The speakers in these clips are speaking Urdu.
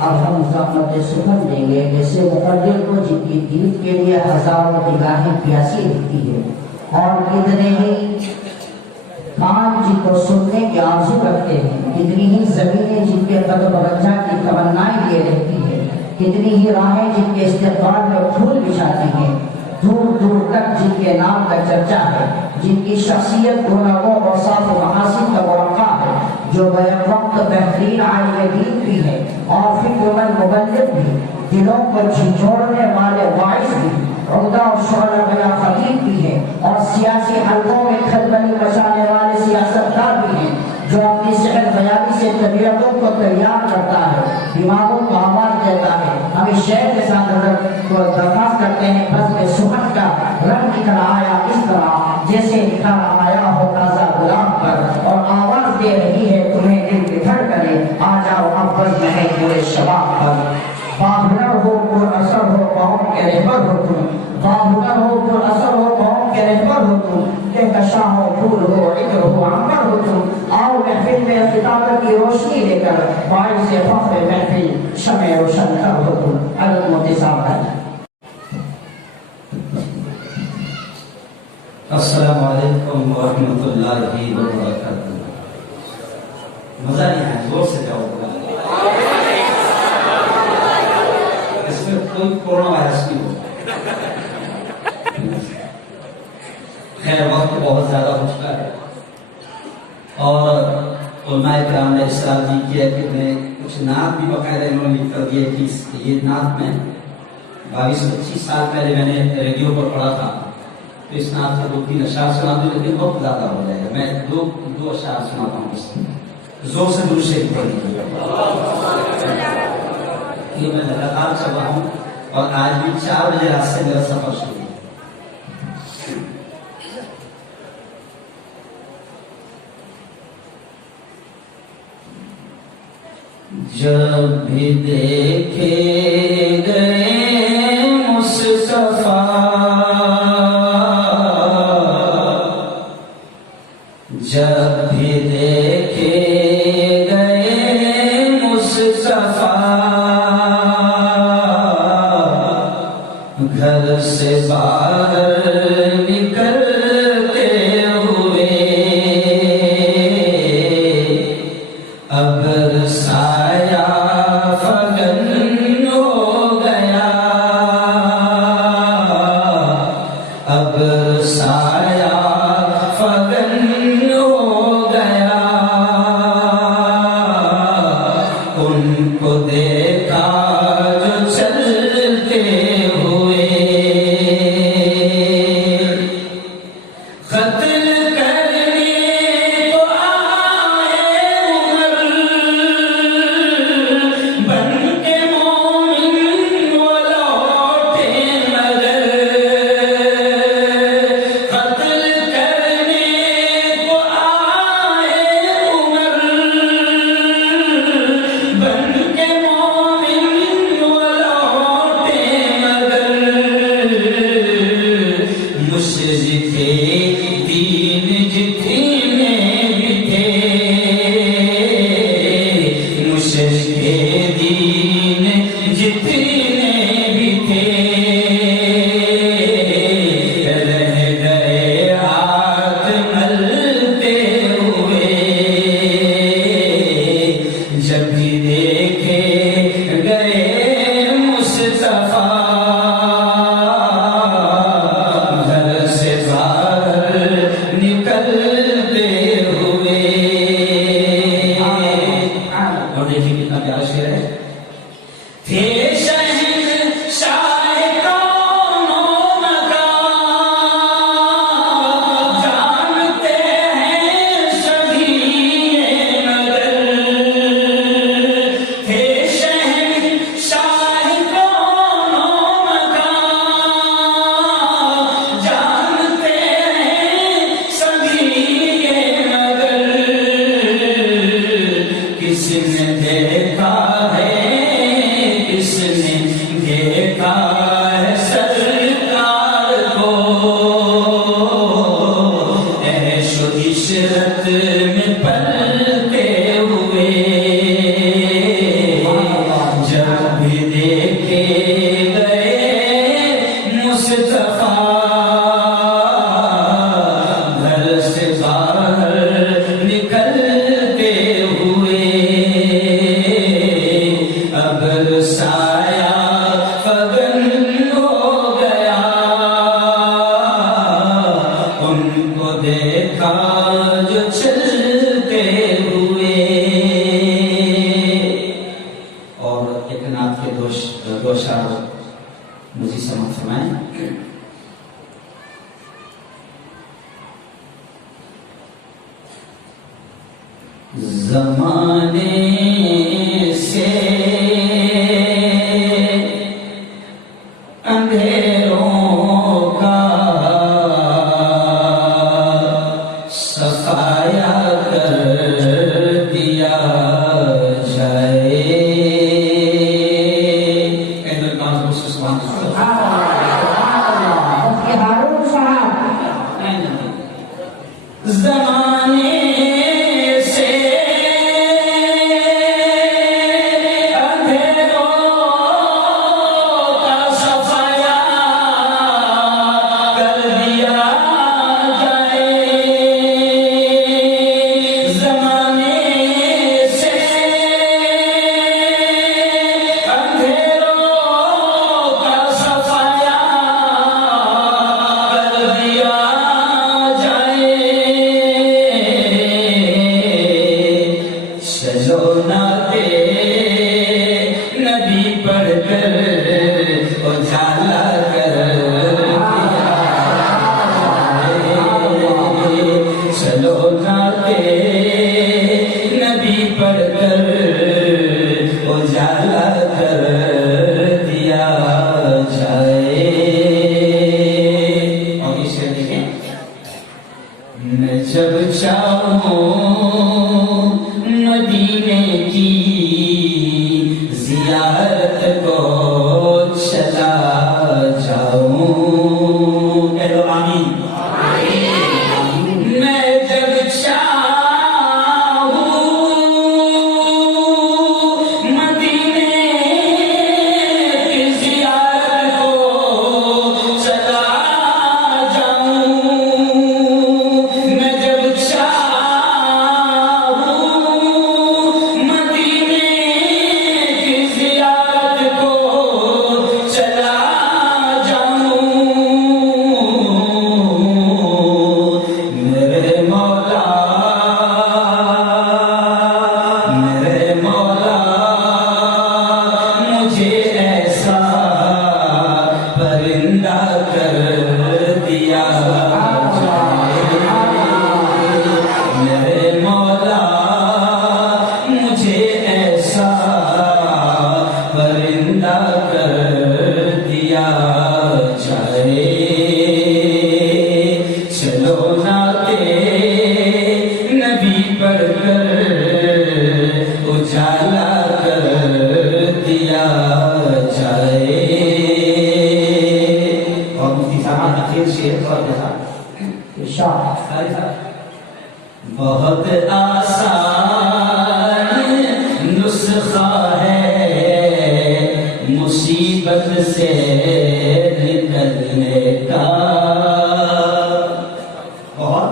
اب ہم زحمت سخن دیں گے جیسے مقدر کو جن کی دید کے لیے ہزاروں نگاہیں پیاسی رہتی ہے، اور کتنے ہی کان جن کو سننے کی آرزو رکھتے ہیں، کتنی ہی زمینیں جن کے قدم رنجا کی تمنائیں لیے رہتی ہے، کتنی ہی راہیں جن کے استقبال میں پھول بچھاتی ہیں، دور دور تک جن کے نام کا چرچا ہے، جن کی شخصیت گناہوں اور صاف و محاسن کا مرقع ہے، جو بیک وقت بہترین عالم دین بھی ہے اور فکر مند مبلغ بھی، دلوں کو جھنجھوڑنے والے واعظ بھی، عمدہ اور شعلہ بیاں خطیب بھی ہے، اور سیاسی حلقوں میں کھلبلی مچانے والے سیاستدار بھی ہیں، جو اپنی سحر بیانی سے طبیعتوں کو تیار کرتا ہے، دماغوں کو آواز دیتا ہے۔ ہم اس شعر کے ساتھ کو درخواست کرتے ہیں، بزم سخن کا رنگ نکل آیا اس طرح جیسے نکھار آیا ہو تازہ گلاب پر، اور آواز دے رہی ہے تمہیں دل کی دھڑکنیں، آ جاؤ اب بزم ہے پورے شباب پر۔ باہنر ہو پر اثر ہو قوم کے رہبر ہو تم، باہنر ہو پر اثر ہو قوم کے رہبر ہو تم، کہکشاں ہو پھول ہو عطر ہو عنبر ہو تم، آؤ محفل میں خطابت کی روشنی لے کر، باعث فخر محفل شمع روشن کر ہو تم۔ عدد متصاب ہے۔ السلام علیکم ورحمۃ اللہ وبرکاتہ۔ مزہ نہیں ہے، زور سے جاؤ۔ اس میں کوئی کورونا وائرس نہیں ہو۔ خیر وقت بہت زیادہ ہو چکا ہے، اور علماء کرام نے اصرار بھی کیا کہ میں کچھ نعت بھی باقاعدہ انہوں نے لکھ کر دیا کہ یہ نعت میں 22-25 سال پہلے میں نے ریڈیو پر پڑھا تھا، تو اس نعت سے 2-3 اشعار سنا دوں، لیکن بہت زیادہ ہو جائے گا، میں دو اشعار سناتا ہوں۔ اس زور سے درود شریف پڑھ لیجیے۔ یہ میں لگاتار چل رہا ہوں، اور آج بھی 4 بجے رات سے میرا سفر شروع ہے۔ جب بھی دیکھے گئے مصطفیٰ، جب بھی دیکھے گئے مصطفیٰ، گھر سے باہر نکلتے ہوئے، اب سایہ فگن ہو گیا، اب سایہ فگن ہو گیا، ان کو دیکھا جو چلتے ہوئے، قتل کرنے کو آئے عمر، بن کے مومن وہ لوٹے مگر، قتل کرنے کو آئے عمر، بن کے مومن وہ لوٹے مگر، مشرک دین جتنے بھی تھے، مشرک دین جتنے بھی تھے، رہ گئے ہاتھ ملتے ہوئے، جب بھی دیکھے گئے مصطفیٰ، گھر سے باہر نکلتے ہوئے۔ اور دیکھیے کتنا پیارا شعر ہے۔ تھے شہنشاہ کون و مکان، جانتے ہیں سبھی یہ مگر، تھے شہنشاہ کون و مکان، جانتے ہیں سبھی یہ مگر، کس نے دیکھا ہے، کس نے دیکھا دو اشعار مجھے سمجھ فرمائیں. زمانے سے اندھیروں کا صفایا کر دیا جائے. زمانے سے جب چاہوں مدینے کی زیارت کو چلا جاؤں. کہہ لو آمین. میں جب چاہوں مدینے کی زیارت کو چلا بہت آسان نسخہ ہے مصیبت سے نکلنے کا. بہت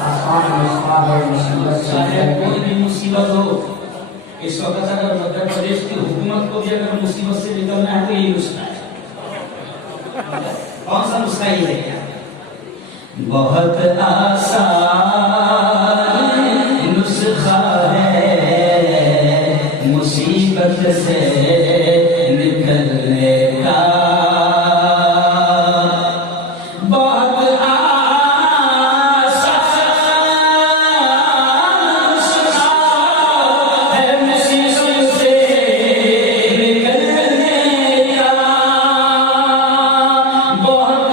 آسان نسخہ ہے مصیبت سے. کوئی بھی مصیبت ہو اس وقت اگر مدھیہ پردیش کی حکومت کو بھی اگر مصیبت سے نکلنا ہے تو یہی نسخہ ہے. کون سا نسخہ یہ ہے؟ بہت آسان نسخہ ہے مصیبت سے نکلنے کا. بہت آسان نسخہ ہے مصیبت سے نکلنے کا. بہت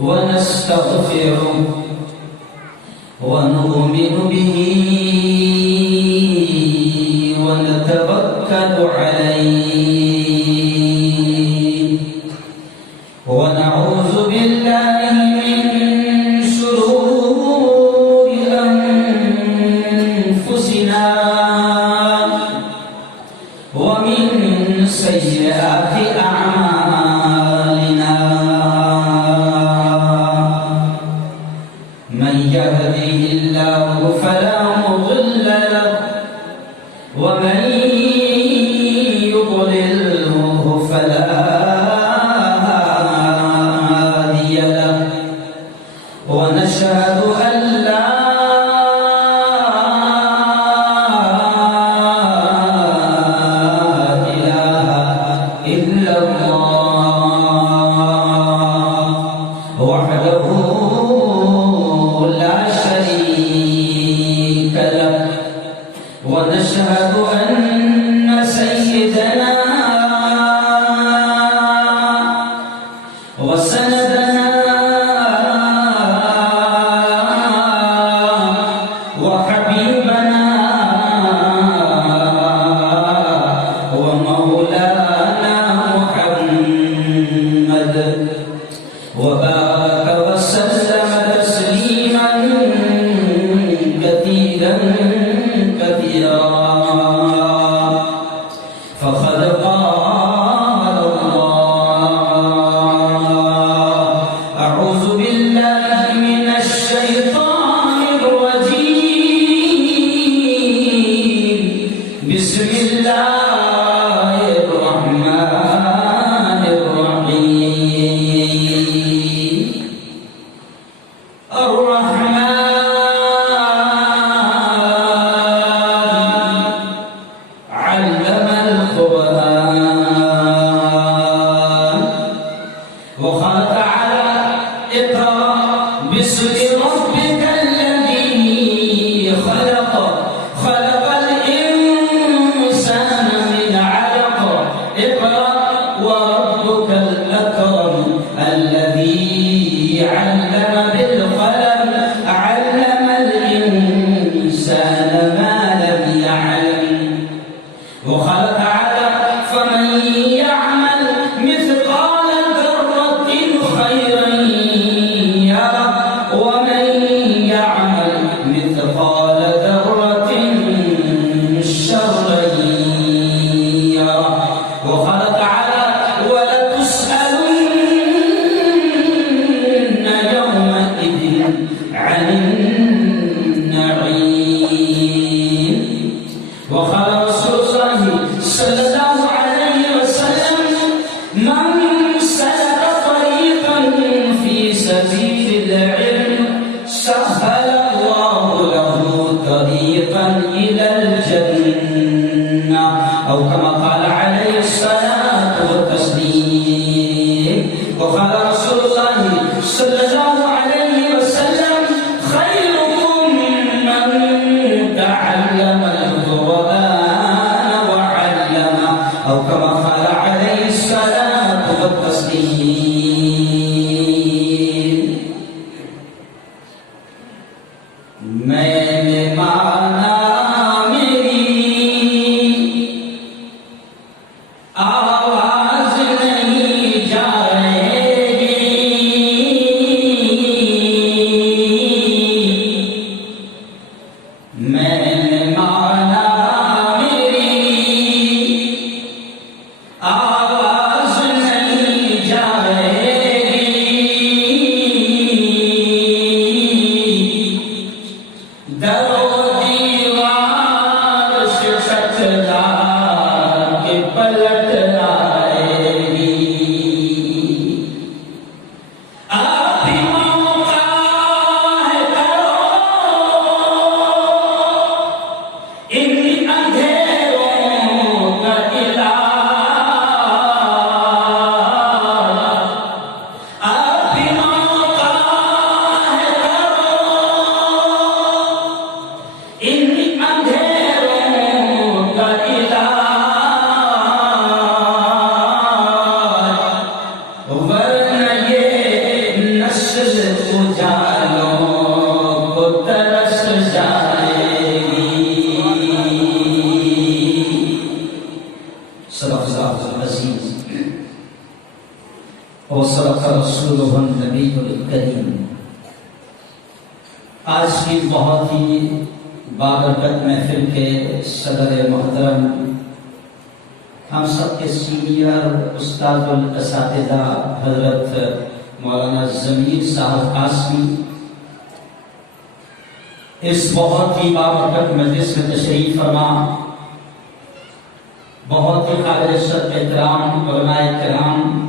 ونستغفره ونؤمن به ونتوكل عليه ونعوذ بالله من شرور أنفسنا ومن سيئات أعمالنا من يهده الله فلا مضل له ومن يضلله فلا هادي له ونشهد أن لا إله إلا الله وحده لا شريك له ونشهد أن سيدنا وسندنا وحبيبنا ومولانا محمد وبارك وسلم تسليما كثيرا كثيرا فقد قال الله أعوذ بالله من الشيطان الرجيم بسم الله الرحمن الرحيم الرحمن علم القرآن وقال تعالى اقرأ باسم ربك الذي خلق خلق الإنسان من علق اقرأ وربك الأكرم الذي علم بالقلم علم الإنسان ما لم يعلم وقال تعالى فمن يعمل مثقال ذرة خيرا يره ومن يعمل مثقال ذرة شرا يره وقال تعالى ولتسألن يومئذ عن النعيم وقال رسول الله صلى الله عليه وسلم من سلك طريقا في سبيل العلم سهل الله له طريقا إلى الجنة أو كما قال عليه الصلاة والتسليم وقال رسول الله صلى الله عليه وسلم خيركم من تعلم القرآن وعلمه أو كما قال عليه الصلاة والتسليم النبی الکریم۔ آج کی بہت ہی بابرکت محفل کے صدر محترم، ہم سب کے سینئر استاد الاساتذہ حضرت مولانا ضمیر صاحب قاسمی، اس بہت ہی بابرکت مجلس میں تشریف فرما، بہت ہی قابل احترام علماء کرام،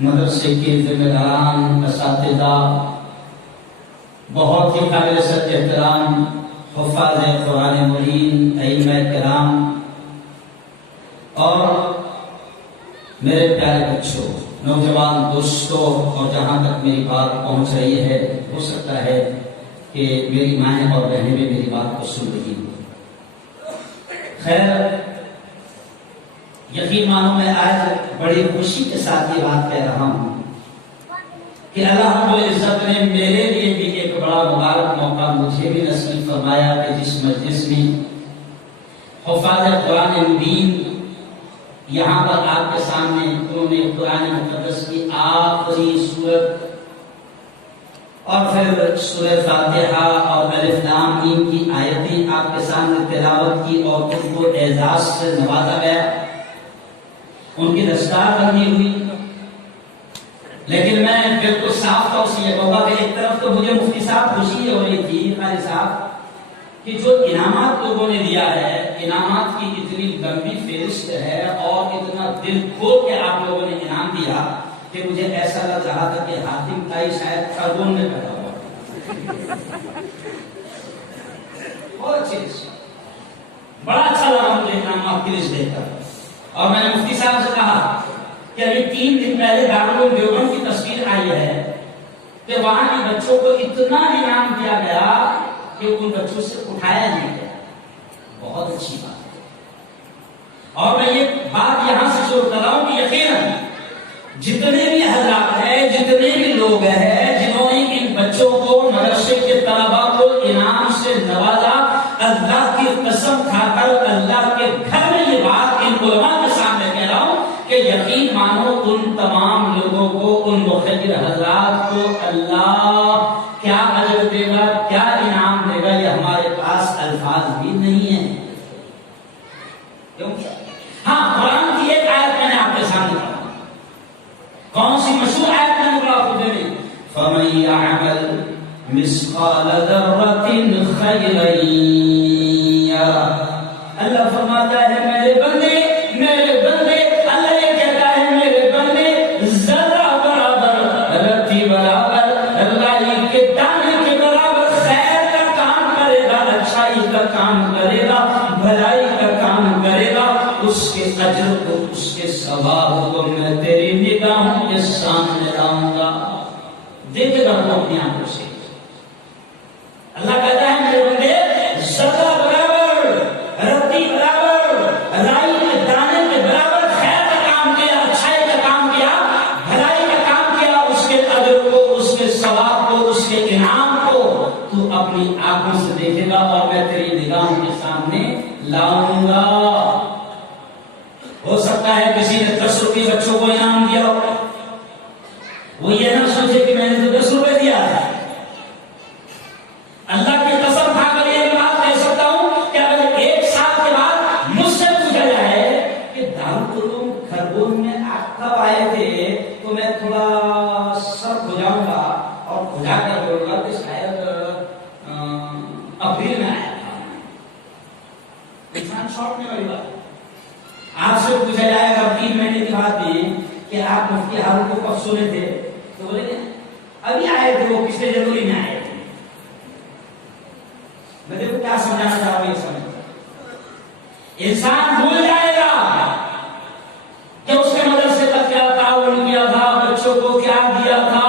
مدرسے کے ذمہ داران، اساتذہ، بہت ہی قابل احترام حفاظ قرآن مبین، ائمہ کرام، اور میرے پیارے بچوں، نوجوان دوستوں، اور جہاں تک میری بات پہنچ رہی ہے، ہو سکتا ہے کہ میری مائیں اور بہنیں بھی میری بات کو سن رہی ہوں۔ خیر، یقین مانو میں آج بڑی خوشی کے ساتھ یہ بات کہہ رہا ہوں کہ اللہ رب العزت نے میرے لیے بھی ایک بڑا مبارک موقع مجھے بھی نصیب فرمایا کہ جس مجلس میں حفاظ قرآن مبین یہاں پر آپ کے سامنے انہوں نے قرآن مقدس کی آخری سورت اور پھر سورہ فاتحہ اور الف لام میم کی آیتیں آپ کے سامنے تلاوت کی اور ان کو اعزاز سے نوازا گیا، ان کی دستار بندی ہوئی۔ لیکن میں بالکل صاف طور سے یہ کہوں گا کہ ایک طرف تو مجھے مفتی صاحب خوشی ہو رہی تھی قاری صاحب کہ جو انعامات لوگوں نے دیا ہے، انعامات کی اتنی لمبی فہرست ہے اور اتنا دل کھول کے آپ لوگوں نے انعام دیا کہ مجھے ایسا لگ رہا تھا کہ حاتم طائی شاید خرگون میں پیدا ہوا۔ بہت اچھی لسٹ، بڑا اچھا لگا مجھے انعامات کی لسٹ دیکھ کر، اور میں نے مفتی صاحب سے کہا کہ ابھی 3 دن پہلے دارالعلوم دیوبند کی تصویر آئی ہے کہ وہاں کے بچوں کو اتنا انعام دیا گیا کہ ان بچوں سے اٹھایا نہیں گیا۔ بہت اچھی بات ہے، اور میں یہ بات یہاں سے شروع کر رہا ہوں کہ یقیناً جتنے بھی حضرات ہیں، جتنے بھی لوگ ہیں جنہوں نے ان بچوں کو، مدرسے کے طلباء کو انعام سے نوازا، اللہ کی قسم کھا کر اللہ کے گھر میں یہ بات ان علماء کے سامنے کہہ رہا ہوں کہ یقین مانو ان تمام لوگوں کو، ان مخیر حضرات کو اللہ کیا اجر دے گا، کیا انعام دے گا، یہ ہمارے پاس الفاظ بھی نہیں ہیں۔ کیوں؟ ہاں، قرآن کی ایک آیت میں نے آپ کے سامنے کہا، کون سی مشہور آیت میں نے آپ کو دے دی؟ فَمَن يَعْمَلْ مِثْقَالَ ذَرَّةٍ خَيْرًا يَرَهُ۔ اللہ فرماتا ہے میرے بندے، میرے بندے، اللہ یہ کہتا ہے میرے بندے، ذرہ برابر، رتی برابر، رائی کے دانے کے برابر خیر کا کام کرے گا، اچھائی کا کام کرے گا، بھلائی کا کام کرے گا، اس کے اجر کو، اس کے ثواب کو میں تیری نگاہوں کے سامنے لاؤں گا۔ دیکھے گا وہ اپنی آنکھوں سے۔ اللہ کہتا ہے میرے بندے، ذرہ برابر، رتی برابر، رائی کے دانے کے برابر خیر کا کام کیا، اچھائی کا کام کیا، بھلائی کا کام کیا، اس کے اجر کو، اس کے ثواب کو، اس کے انعام کو تو اپنی آنکھوں سے دیکھے گا اور میں تیری نگاہوں کے سامنے لاؤں گا۔ ہو سکتا ہے کسی نے 10 روپے بچوں کو انعام دیا ہو، وہ یہ نہ سوچے کہ میں نے تو 10 روپے دیا ہے۔ اللہ کی قسم کھا کر یہ بات کہہ سکتا ہوں کہ اگر 1 سال کے بعد مجھ سے پوچھا جائے کہ دارالعلوم خرگون میں آپ کب آئے تھے تو میں تھوڑا سخت ہو جاؤں گا اور کھجا کر بولوں گا کہ شاید اپریل میں آیا تھا۔ انسان شاک میں والی بات۔ آپ سے پوچھا جائے گا 3 مہینے کی بات میں کہ آپ مفتی ہارون کو کب سنے تھے تو بولے گے ابھی آئے تھے، وہ پچھلے جنوری میں آئے تھے۔ میں دیکھو کیا سمجھانا چاہ رہا ہوں، یہ سمجھ انسان بھول جائے گا کہ اس کے مدرسے کا کیا تعاون کیا تھا، بچوں کو کیا دیا تھا،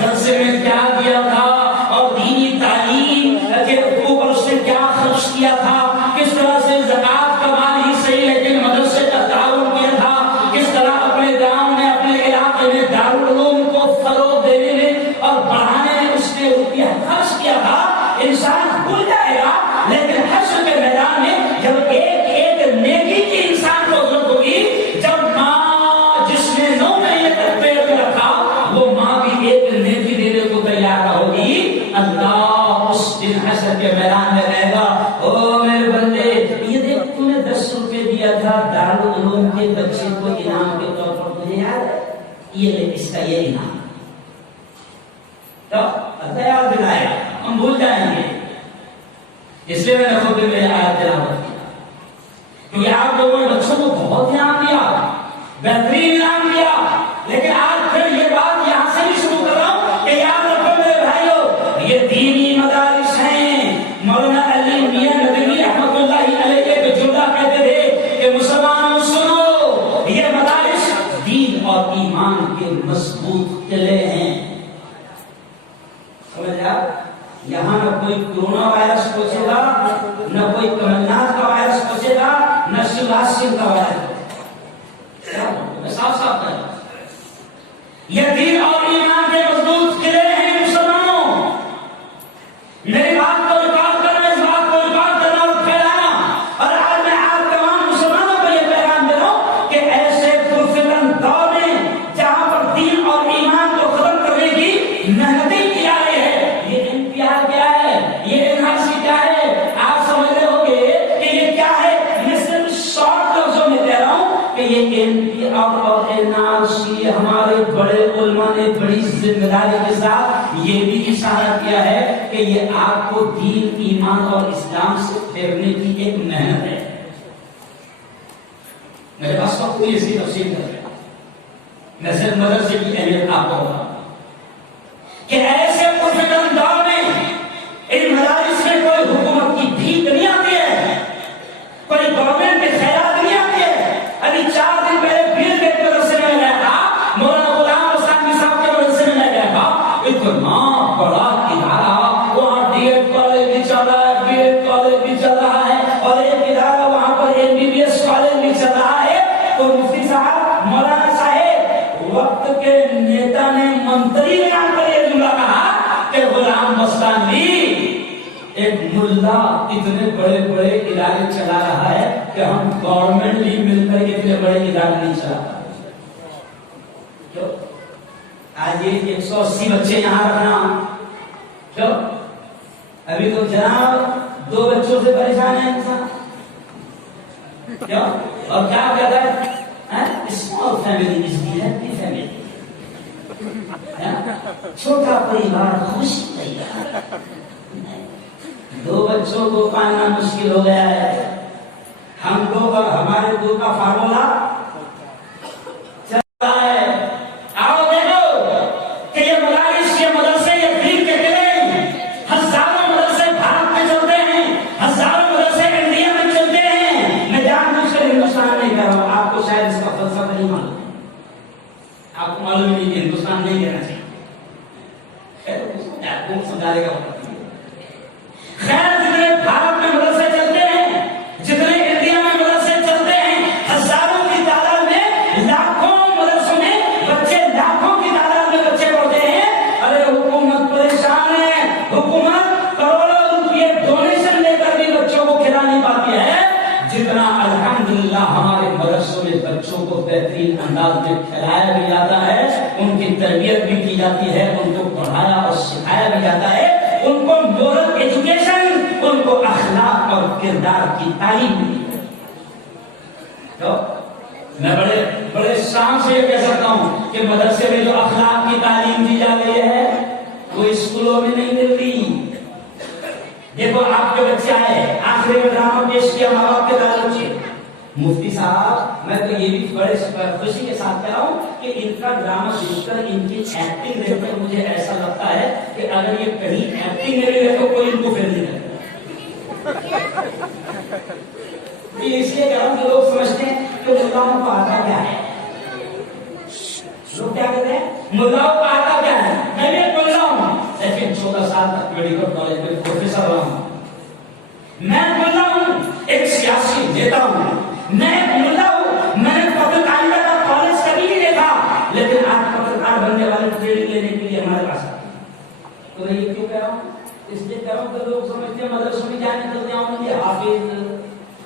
جلسے میں کیا دیا تھا، اور دینی تعلیم کے اوپر اس نے کیا خرچ کیا تھا، کس طرح سے زکات کا مال ہی صحیح لیکن مدرسے کا تعاون کیا تھا، کس طرح اپنے گاؤں میں، اپنے علاقے میں دارالعلوم کو فروغ دینے میں اور بڑھانے میں اس نے روپیہ خرچ کیا تھا۔ انسان بھول جائے گا، لیکن حشر کے میدان میں جب ایک ایک نیکی کی انسان اللہ اس دن حشر کے میدان میں کہے گا او میرے بندے یہ دیکھ تو نے 10 روپے دیا تھا دارالعلوم کے بچے کو انعام کے طور پر، مجھے یاد ہے یہ لے اس کا یہ انعام، تو اللہ یاد دلائے ہم بھول جائیں گے، اس لیے میں نے خود میں آیت تلاوت کی کیونکہ آپ لوگوں نے بچوں کو بہت انعام دیا، بہترین انعام دیا، لیکن آج پھر یہ بات یہاں سے بھی شروع کر رہا ہوں کہ یاد رکھو میرے بھائیو یہ دینی مدارس ہیں۔ مولانا علی میاں ندوی رحمۃ اللہ علیہ کے جملہ کہتے تھے کہ مسلمانوں سنو یہ مدارس دین اور ایمان کے مضبوط قلعے ہیں، سمجھا؟ یہاں نہ کوئی کرونا وائرس پہنچے گا، نہ کوئی کمل ناتھ کا وائرس پہنچے گا، نہ شیوراج سنگھ کا وائرس، میں صاف صاف کہہ رہا ہوں یہ دین اور ایمان کے مضبوط قلعے ہیں مسلمانوں۔ میری بات کو ریکارڈ کرنا، اس بات کو ریکارڈ کرنا اور پھیلانا، اور آج میں آپ تمام مسلمانوں کو یہ پیغام دے رہا ہوں کہ ایسے پرفتن دور میں جہاں پر دین اور ایمان کو ختم کرنے کی محنتیں کی جا رہی ہے، یہ انتہا کیا ہے، یہ انحاصی کیا ہے، آپ سمجھ رہے ہو گے کہ یہ کیا ہے؟ میں صرف شارٹ لفظوں میں کہہ رہا ہوں کہ یہ انتہا اور انحاصی ہمارے بڑے علماء نے بڑی ذمہ داری کے ساتھ یہ بھی اشارہ کیا ہے کہ یہ آپ کو دین ایمان اور اسلام سے پھیرنے کی ایک محنت ہے۔ میرے پاس وقت کوئی اسی تفصیل کر رہے میں صرف مدرسے کی اہمیت آپ کو بتا کہ ایسے پرفتن دور میں ان مدارس میں کوئی حکومت کی بھیک نہیں آتی ہے، کوئی گورنمنٹ کے خیرات نہیں آتی ہے۔ ابھی 4 دن پہلے پیر کے مدرسے میں گیا تھا، مولانا غلام حسین صاحب کے مدرسے میں میں گیا تھا، اتنا بڑا ادارہ، وہاں ڈی ایڈ کالج بھی چل رہا ہے، بی ایڈ کالج بھی چل رہا ہے، اور ایک ادارہ وہاں پر MBBS کالج بھی چل رہا ہے، تو مفتی صاحب مولانا صاحب وقت کے نیتا نے منتری نے آ کر یہ جملہ کہا کہ غلام مستانوی ایک ملا اتنے بڑے بڑے ادارے چلا رہا ہے کہ ہم گورنمنٹ بھی مل کر اتنے بڑے ادارے نہیں چلا پاتے۔ کیوں؟ آج یہ 180 بچے یہاں رکھنا کیوں؟ ابھی تو جناب 2 بچوں سے پریشان ہے انسان، کیوں؟ اور کیا کہتا ہے small family is the happy family, چھوٹا پریوار خوش پریوار۔ 2 بچوں کو پالنا مشکل ہو گیا ہے، ہم دو کا ہمارے 2 کا فارمولا چلتا ہے۔ آؤ دیکھو کہ یہ مدارس، یہ مدرسے، یہ دین کے قلعے، ہزاروں مدرسے بھارت میں چلتے ہیں، ہزاروں مدرسے انڈیا میں چلتے ہیں۔ میں جان بوجھ کر ہندوستان نہیں کہہ رہا ہوں، آپ کو شاید اس کا فلسفہ نہیں معلوم، آپ کو معلوم نہیں کہ ہندوستان نہیں کہنا چاہیے، آپ کو سمجھانے کا وقت نہیں۔ خیر جتنے بھارت میں مدرسے چلتے ہیں، جتنے انڈیا میں مدرسے چلتے ہیں، ہزاروں کی تعداد میں، لاکھوں مدرسوں میں بچے، لاکھوں کی تعداد میں بچے پڑھتے ہیں۔ ارے حکومت پریشان ہے، حکومت کروڑوں روپے ڈونیشن لے کر بھی بچوں کو کھلا نہیں پاتی ہے جتنا الحمدللہ ہمارے مدرسوں میں بچوں کو بہترین انداز میں کھلایا بھی جاتا ہے، ان کی تربیت بھی کی جاتی ہے، ان کو پڑھایا اور سکھایا بھی جاتا ہے، ان کو مورل ایجوکیشن، ان کو اخلاق اور کردار کی تعلیم دی جاتی ہے۔ تو میں بڑے شان سے یہ کہہ سکتا ہوں کہ مدرسے میں جو اخلاق کی تعلیم دی جا رہی ہے وہ اسکولوں میں نہیں ملتی۔ دیکھو آپ کے بچے آئے، آخری میں ڈرامہ پیش کیا ماں باپ کے تعلق سے، مفتی صاحب میں تو یہ بھی بڑے خوشی کے ساتھ کہہ رہا ہوں کہ ان کا ڈرامہ دیکھ کر ان کی ایکٹنگ دیکھ کر مجھے ایسا لگتا ہے کہ اگر یہ کہیں ایکٹنگ میں بھی ہے تو کوئی ان کو فیل نہیں کرتا۔ اس لیے کہہ رہا ہوں کہ لوگ سمجھتے ہیں کہ ملاؤں کو آتا کیا ہے، لوگ کیا کہتے ہیں ملاؤں کو آتا کیا ہے۔ میں بھی ایک ملا ہوں، لیکن 14 سال تک میڈیکل کالج میں پروفیسر رہا ہوں، میں ملا ہوں، ایک سیاسی نیتا ہوں، میں ملا ہوں، میں نے پترکاریتا کا کالج کبھی نہیں دیکھا، لیکن آج پترکار بننے والے ٹریننگ لینے کے لیے ہمارے پاس آتے ہیں۔ تو میں یہ کیوں کہہ رہا ہوں؟ اس لیے کہہ رہا ہوں کہ لوگ سمجھتے ہیں مدرسوں میں جانے چلتے ہیں ہوں گے حافظ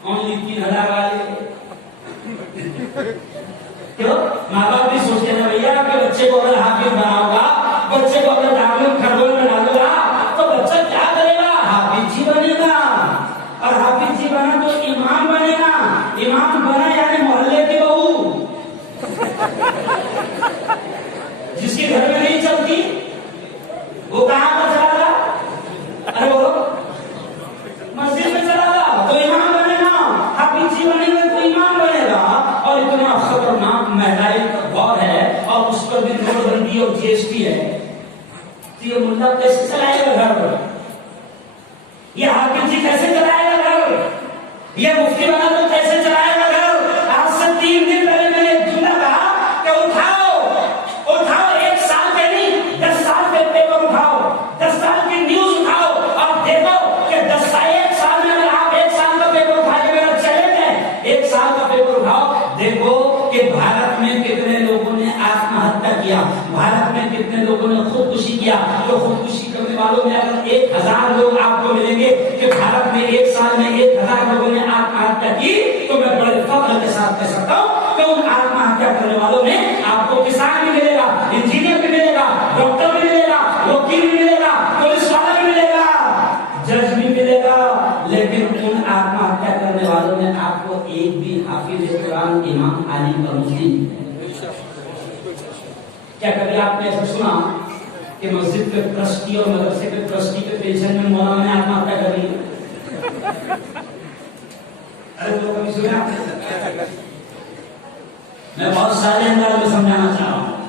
اونلی 3000 والے، کیوں؟ ماں باپ بھی سوچتے ہیں بھیا کہ بچے کو اگر حافظ بناؤں گا، بچے کو اگر دارالعلوم خرگوش بنا دوں گا تو تو یہ ملا کیسے چلائے گا گھر؟ یہ حافظ جی کیسے چلائے گا گھر؟ یہ مفتی بنا تو کیسے چلائے گا گھر؟ آج سے 3 دن پہلے میں نے ایک جملہ کہا کہ اٹھاؤ 1 سال کے نہیں 10 سال کے پیپر اٹھاؤ، 10 سال کی نیوز اٹھاؤ اور دیکھو کہ 1 سال میں اگر آپ 1 سال کا پیپر اٹھا کے میرا چلے گئے 1 سال کا پیپر اٹھاؤ، دیکھو کہ بھارت میں کتنے لوگوں نے آتم ہتیا کیا، بھارت میں کتنے لوگوں نے خودکشی کیا۔ تو خودکشی کرنے والوں میں اگر 1000 لوگ آپ کو ملیں گے کہ بھارت میں 1 سال میں 1000 لوگوں نے آتم ہتیا کی، تو میں بڑے فخر کے ساتھ کہہ سکتا ہوں کہ ان آتم ہتیا کرنے والوں میں آپ کو کسان بھی ملے گا، انجینئر بھی ملے گا، ڈاکٹر بھی ملے گا، وکیل بھی ملے گا، پولیس والا بھی ملے گا، جج بھی ملے گا، لیکن ان آتم ہتیا کرنے والوں میں آپ کو ایک بھی حافظ قرآن، امام، عالم اور مسلم۔ کیا کبھی آپ نے ایسا سنا کہ مسجد کے ٹرسٹی اور مدرسے کے ٹرسٹی کے پینشن میں مولانا نے آتم ہتیا کر لی؟ ارے تو کبھی سنا؟ میں بہت سارے انداز میں سمجھانا چاہ رہا ہوں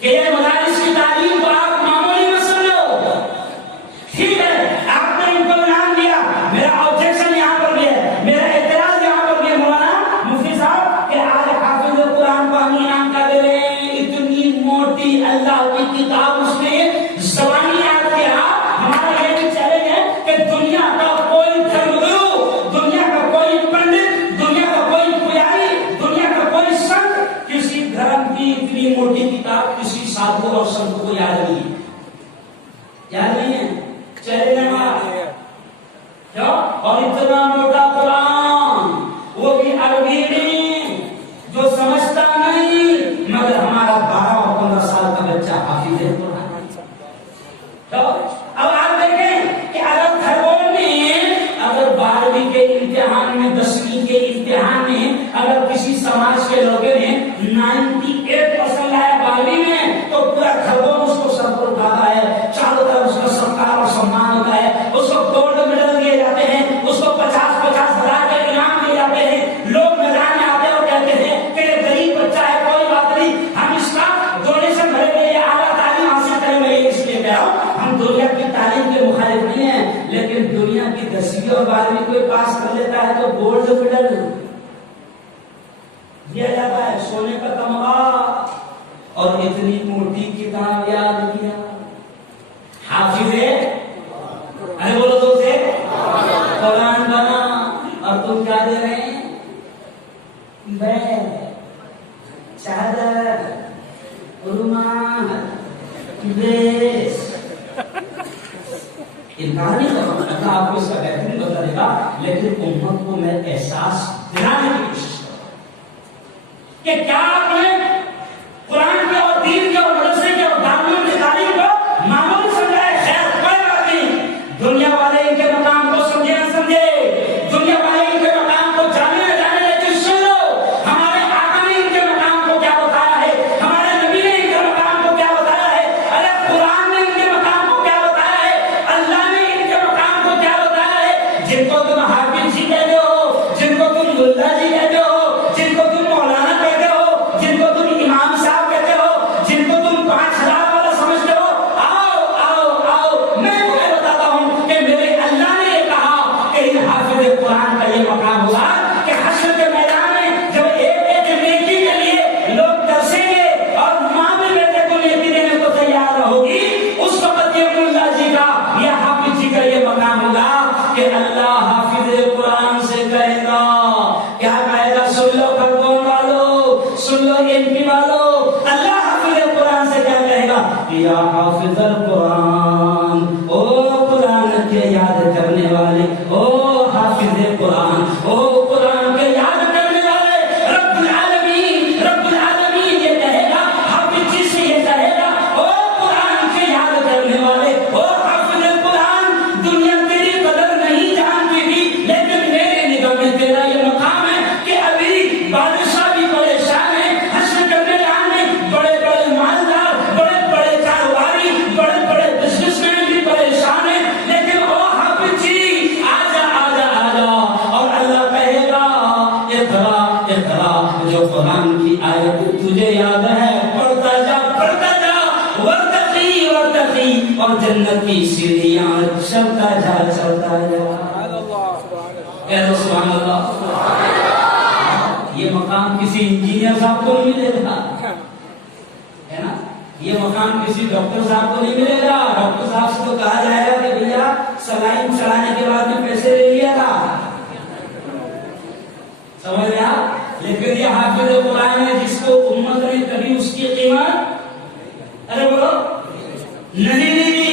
کہ یہ مدارس کی تعلیم کو آپ معمولی میں سمجھو، ٹھیک ہے، آپ نے ان کو انعام دیا، میرا آبجیکشن یہاں پر بھی ہے، میرا اعتراض یہاں پر بھی ہے مولانا مفتی صاحب کہ آج حافظ قرآن کو ہم انعام کا دے رہے ہیں، اتنی موٹی اللہ کی کتاب، اس میں زبانی یاد کیا۔ ہمارا یہ بھی چیلنج ہے کہ دنیا کا کوئی دھرم گرو، دنیا کا کوئی پنڈت، دنیا کا کوئی پجاری، دنیا کا کوئی سنت کسی دھرم کی اتنی موٹی کتاب کسی سادھو اور سنت کو یاد نہیں ہے، یاد نہیں ہے، چیلنج ہے ہمارا۔ کیا؟ اور اتنا موٹا قرآن، وہ بھی عربی میں، جو سمجھتا نہیں، مگر ہمارا 12 اور 15 سال کا بچہ حافظ ہے قرآن۔ تو اب آپ دیکھیں کہ اگر گھروں میں، اگر 12ویں کے امتحان میں، 10ویں کے امتحان میں اگر کسی سماج کے لوگوں نے 98% لایا 12ویں میں، تو پورا گھروں اس کو سر پر اٹھاتا ہے، چاروں طرف اس کا ستکار اور سمان ہوتا ہے، اس کو گولڈ میڈل دیے جاتے ہیں، اس کو 50,000 کے انعام دیے جاتے ہیں، لوگ میدان میں آتے اور کہتے ہیں کہ یہ غریب بچہ ہے، کوئی بات نہیں، ہم اس کا ڈونیشن بھریں گے، یہ اعلیٰ تعلیم حاصل کریں گے۔ اس لیے کہہ رہا ہوں، ہم دنیا کی تعلیم کے مخالف نہیں ہیں، لیکن دنیا کی 10ویں اور 12ویں کوئی پاس کر لیتا ہے تو گولڈ میڈل دیا جاتا ہے، سونے کا تمغہ، اور اتنی موٹی کتاب یاد کیا، حافظ ہے، ارے بولو تو سے قرآن بنا، اور تم کیا دے رہے ہیں؟ بیگ، چادر، رومال، ڈریس۔ انکار نہیں کروں، اللہ آپ کو اس کا بہترین بتا دے گا، لیکن امت کو میں احساس دلانے کی کوشش کروں کہ کیا آپ نے قرآن کے اور دین کے اور مدرسے کے اور دارالعلوم کی تعلیم کو معمول سمجھا ہے؟ خیر، کوئی بات نہیں، دنیا والے ان کے مقام کو سمجھے نہ سمجھے، دنیا والے ان کے مقام کو جانے نہ جانے، لیکن سن لو، ہمارے آقا نے ان کے مقام کو کیا بتایا ہے، ہمارے نبی نے ان کے مقام کو کیا بتایا ہے، ارے قرآن نے ان کے مقام کو کیا بتایا ہے، اللہ نے ان کے مقام کو کیا بتایا ہے۔ جن کو تم حافظ جی کہتے ہو، جن کو تم ملا جی کہتے ہو، جن کو تم مولانا کہتے ہو، جن کو تم امام صاحب کہتے ہو، جن کو تم 5,000 والا سمجھتے ہو، آؤ آؤ آؤ، میں تمہیں بتاتا ہوں کہ میرے اللہ نے یہ کہا کہ ان حافظ قرآن کا یہ مقام ہوگا کہ حشر کے میدان میں جب ایک ایک نیکی کے لیے لوگ ترسیں گے اور ماں بھی بیٹے کو نیکی دینے کو تیار ہوگی، اس وقت یہ ملا جی کا یا حافظ جی کا یہ مقام ہوگا کہ اللہ حافظ قرآن سے کہے گا، کیا کہے گا؟ سن لو خرگون والو، سن لو MP والو، اللہ حافظ قرآن سے کیا کہے گا؟ یا حافظ القرآن، او قرآن کے یاد کرنے والے، او حافظ قرآن، او قرآن کے یاد کرنے والے، رب العالمین، رب العالمین یہ کہے گا، حافظ جی سے یہ کہے گا، او قرآن کے یاد کرنے والے، او حافظ قرآن، دنیا تیری قدر نہیں جانتی تھی، لیکن میرے نگاہ میں تیرا یہ مقام ہے کہ ابھی بادشاہ بھی پریشان ہے، حشر کے میدان میں بڑے بڑے مالدار، بڑے بڑے کاروباری، بڑے بڑے بزنس مین بھی پریشان ہیں، لیکن او حافظ جی آجا اور جنت کی سیڑھیاں چلتا جا سبحان اللہ. یہ مقام کسی انجینئر صاحب کو نہیں ملے گا ہے نا, یہ مقام کسی ڈاکٹر صاحب کو نہیں ملے گا. ڈاکٹر صاحب سے تو کہا جائے گا کہ بھیا سلائن چلانے کے بعد میں پیسے لے لیا تھا, سمجھ گیا. لیکن یہ حافظ قرآن ہے جس کو امت نے کبھی اس کی قیمت ارے بولو نہیں دی,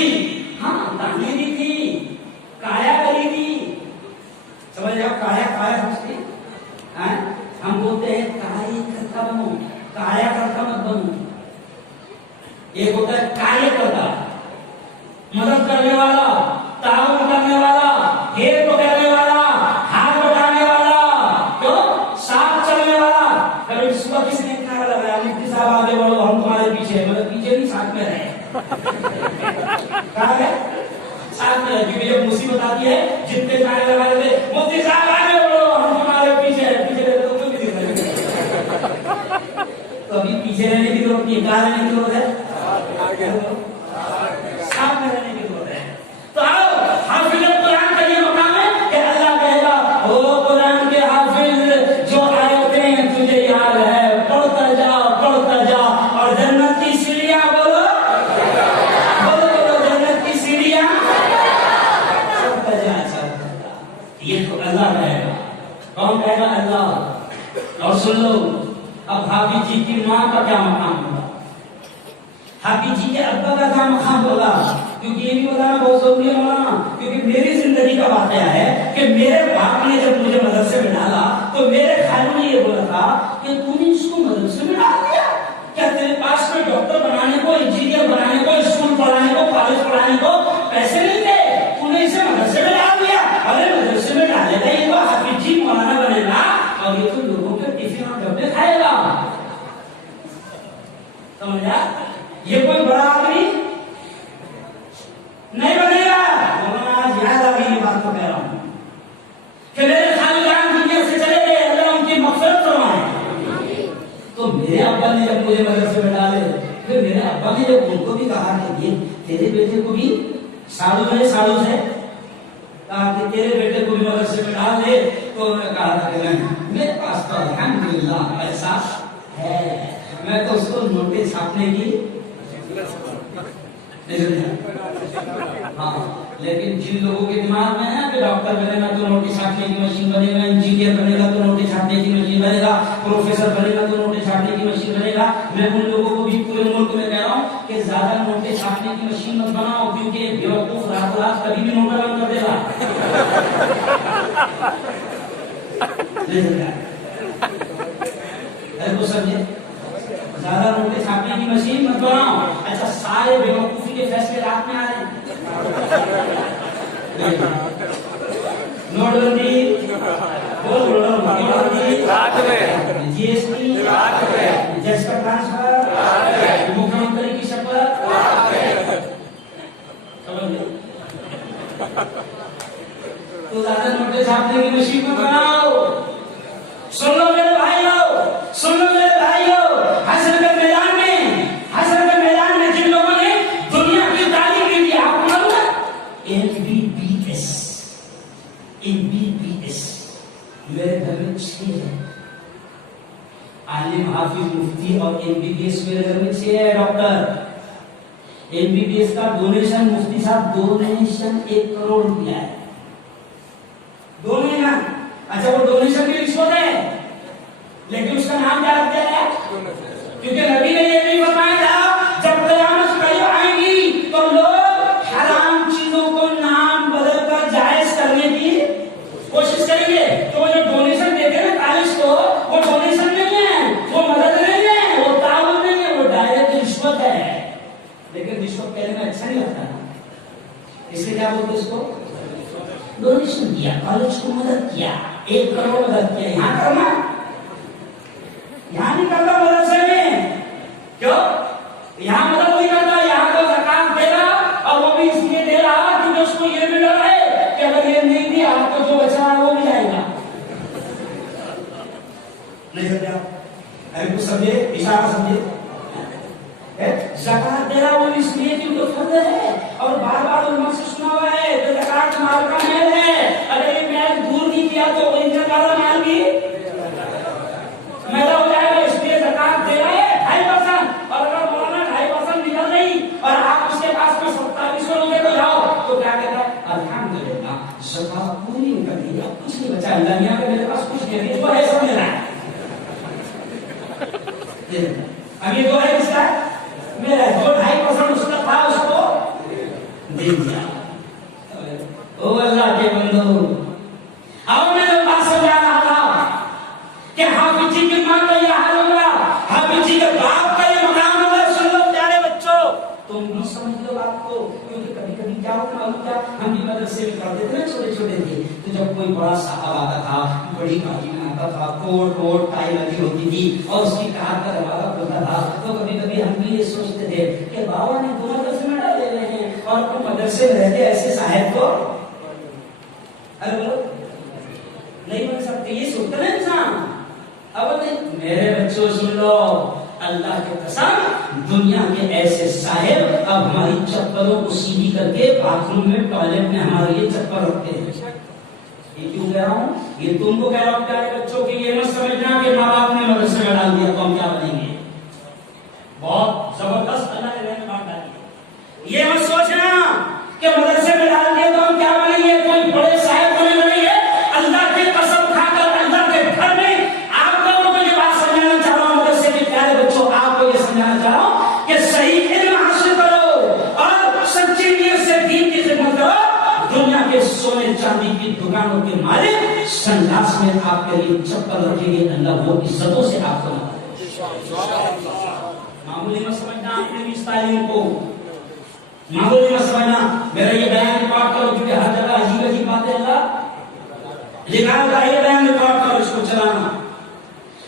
ہاں تانے دی تھی, کایا کری تھی, سمجھ گیا. کایا کایا سمجھتے ہم بولتے ہیں کایا کرتا بنو, کایا کرتا مت بنو. ایک ہوتا ہے کایا کرتا, مدد کرنے والا, تعاون کرنے والا, ہیل پکڑنے والا, ہاتھ بٹانے والا, کیوں ساتھ چلنے والا. کبھی صبح کسی نے نعرہ لگایا مفتی صاحب آگے بڑھو ہم تمہارے پیچھے, مطلب پیچھے نہیں ساتھ میں رہے. کہاں ہے ساتھ میں, کیونکہ جب مصیبت آتی ہے جتنے نعرے لگا رہے تھے مفتی صاحب آگے بڑھو ہم تمہارے پیچھے رہے, پیچھے رہے تو کوئی بھی نہیں رہے. تو ابھی پیچھے رہنے کی ضرورت نہیں, کہاں رہنے کی ضرورت ہے, ساتھ میں رہنے کی ضرورت ہے. تو آؤ حافظ قرآن کا یہ مقام ہے کہ اللہ کہے گا او قرآن کے حافظ جو آیتیں تجھے یاد ہے پڑھتا جا اور جنت کی سیڑھیاں بولو جنت کی سیڑھیاں چڑھتا جا. یہ تو اللہ کہے گا. کون کہے گا؟ اللہ. اور سن لو اب حافظ جی کی ماں کا کیا مقام ہوگا, حافظ جی کے ابا کا کیا مقام ہوگا, کیونکہ یہ بھی بتانا بہت ضروری ہے مولانا, کیونکہ میری زندگی کا واقعہ ہے کہ میرے باپ نے جب مجھے مدرسے میں ڈالا تو میرے خالو نے یہ بولا تھا کہ تو نے اس کو مدرسے میں ڈال دیا, کیا تیرے پاس میں ڈاکٹر بنانے کو, انجینئر بنانے کو, اسکول پڑھانے کو, کالج پڑھانے کو پیسے نہیں تھے, تو نے اسے مدرسے میں ڈال دیا. ارے مدرسے میں ڈالے گا یہ تو حافظ جی مولانا بنے گا اور یہ تو لوگوں کے ٹفن اور ڈبے کھائے گا, سمجھا. یہ کوئی بڑا آدمی نہیں بنے گا. مولانا آج یاد آ گئی یہ بات کو کہہ رہا ہوں کہ میرے خاندان دنیا سے چلے گئے, اللہ ان کی مغفرت فرمائے. تو میرے ابا نے جب مجھے مدرسے میں ڈالے, پھر میرے ابا نے جب ان کو بھی کہا کہ یہ تیرے بیٹے کو بھی سالوں سے کہا کہ تیرے بیٹے کو بھی مدرسے میں ڈال دے, تو انہوں نے کہا تھا کہ میرے پاس تو الحمدللہ ایسا ہے, میں تو اس کو نوٹس چھاپنے کی ہاں, لیکن جن لوگوں کے دماغ میں ہے کہ ڈاکٹر بنے گا تو نوٹس چھاپنے کی مشین بنے گا, انجینئر بنے گا تو نوٹس چھاپنے کی مشین بنے گا, پروفیسر بنے گا تو نوٹس چھاپنے کی مشین بنے گا, میں ان لوگوں کو بھی پورے ملک میں کہہ رہا ہوں کہ زیادہ نوٹس چھاپنے کی مشین مت بناؤ, کیونکہ بیوقوف رات رات کبھی بھی نوٹا بند کر دے گا. تو سمجھے, زیادہ نوٹس چھاپنے کی مشین مت بناؤ. اچھا سارے بیوقوفی کے فیصلے رات میں آ رہے ہیں, نوٹ بندی جی ایس ٹی, جج کا ٹرانسفر, مکھیہ منتری کی شپت, تو زیادہ نوٹس چھاپنے کی مشین مت بناؤ. سن لو میرے بھائیوں, سن لو میرے بھائیوں, حشر کے میدان میں جن لوگوں نے دنیا کی تعلیم کے لیے آپ کو MBBS میرے گھر میں 6 ہے, عالم حافظ مفتی, اور MBBS میرے گھر میں 6 ہے ڈاکٹر. MBBS کا ڈونیشن مفتی صاحب 1 کروڑ دیا ہے, ڈونیشن. اچھا وہ ڈونیشن کی رشوت ہے, لیکن اس کا نام کیا رکھا ہے, کیونکہ نبی نے یہ بھی بتایا تھا جب قیامت قریب آئے گی تو لوگ حرام چیزوں کو نام بدل کر جائز کرنے کی کوشش کریں گے. تو وہ جو ڈونیشن دیتے ہیں نا کالج کو, وہ ڈونیشن نہیں ہے, وہ مدد نہیں ہے, وہ تعاون نہیں ہے, وہ ڈائریکٹ رشوت ہے. لیکن رشوت کہنے میں اچھا نہیں لگتا, اس لیے کیا بولتے اس کو ڈونیشن کیا, کالج کو مدد کیا, 1 کروڑ مدد کیا. یہاں کرنا, یہاں نہیں کرتا مدرسے میں, کیوں یہاں مدد نہیں کرتا, یہاں تو زکات دے رہا, اور وہ بھی اس لیے دے رہا کیونکہ اس کو یہ بھی ڈر ہے کہ اگر یہ نہیں دیا تو جو بچا ہے وہ بھی جائے گا. نہیں سمجھا, ارے کچھ سمجھے, اشارہ سمجھے. زکات دے رہا وہ اس لیے کیونکہ فرض ہے, شفاعت پوری کر دی، اب کچھ نہیں بچا، اللہ میاں کہ میرے پاس کچھ نہیں ہے، جو ہے سب میرا ہے، اب یہ جو ہے کس کا ہے؟ میرا ہے، جو 2.5% اس کا تھا اس کو دے دیا۔ او اللہ کے بندو، اب میں نے بات سمجھا رہا تھا کہ حافظ جی کی ماں کا یہ حال ہوگا، حافظ جی کے باپ کا یہ مقام ہوگا۔ سن لو پیارے بچوں، تم بھی سمجھ لو بات کو، کیونکہ کبھی کبھی کیا ہوتا ہے، کیا ہم بھی مدرسے میں پڑھتے تھے نا، چھوٹے چھوٹے تھے، تو جب کوئی بڑا صاحب آتا تھا، بڑی کاٹی میں آتا تھا، کوٹ ٹائی لگی ہوتی تھی اور اس کی کار کا دروازہ کھلتا تھا، تو کبھی کبھی ہم بھی یہ سوچتے تھے کہ بابا نے دو مدرسے میں ڈال دے رہے ہیں اور اپنے مدرسے میں رہتے ایسے صاحب کو ارے بولو نہیں بن سکتے، یہ سوچتا نا انسان۔ اب میرے بچوں سن لو، اللہ کے قسم دنیا کے ایسے صاحب اب ہماری چپلوں کو سیدھی کر کے باتھ روم میں ٹوائلٹ میں ہمارے لیے چپل رکھتے ہیں۔ یہ کیوں کہہ رہا ہوں؟ یہ تم کو کہہ رہا ہوں پیارے بچوں کہ یہ مت سمجھنا کہ ماں باپ نے مدرسے میں ڈال دیا تو ہم کیا بنیں گے، بہت زبردست اللہ نے رحمت بات ڈالی۔ یہ مت سوچنا کہ مدرسے میں ڈال دیا تو ہم کیا بنیں گے، کوئی بڑے صاحب ہونے بنیں گے۔ اللہ کی قسم کھا کر اللہ کے گھر میں آپ لوگوں کو یہ بات سمجھانا چاہ رہا ہوں، مدرسے کے پیارے بچوں آپ کو یہ سمجھانا چاہ رہا ہوں کہ صحیح علم حاصل کرو اور سچی نیت سے دین کی خدمت کرو۔ دنیا کے سونے چاندی کی دکانوں کے مالک سنڈاس میں آپ کے لیے چپل رکھیں گے، اللہ وہ عزتوں سے آپ کو معمولی مت سمجھنا اپنے بھی اس تعلیم کو، معمولی مت سمجھنا۔ میرا یہ بیان ریکارڈ کرو کیونکہ ہر جگہ عجیب عجیب باتیں اللہ لکھا ہوتا ہے، یہ بیان ریکارڈ کرو، اس کو چلانا۔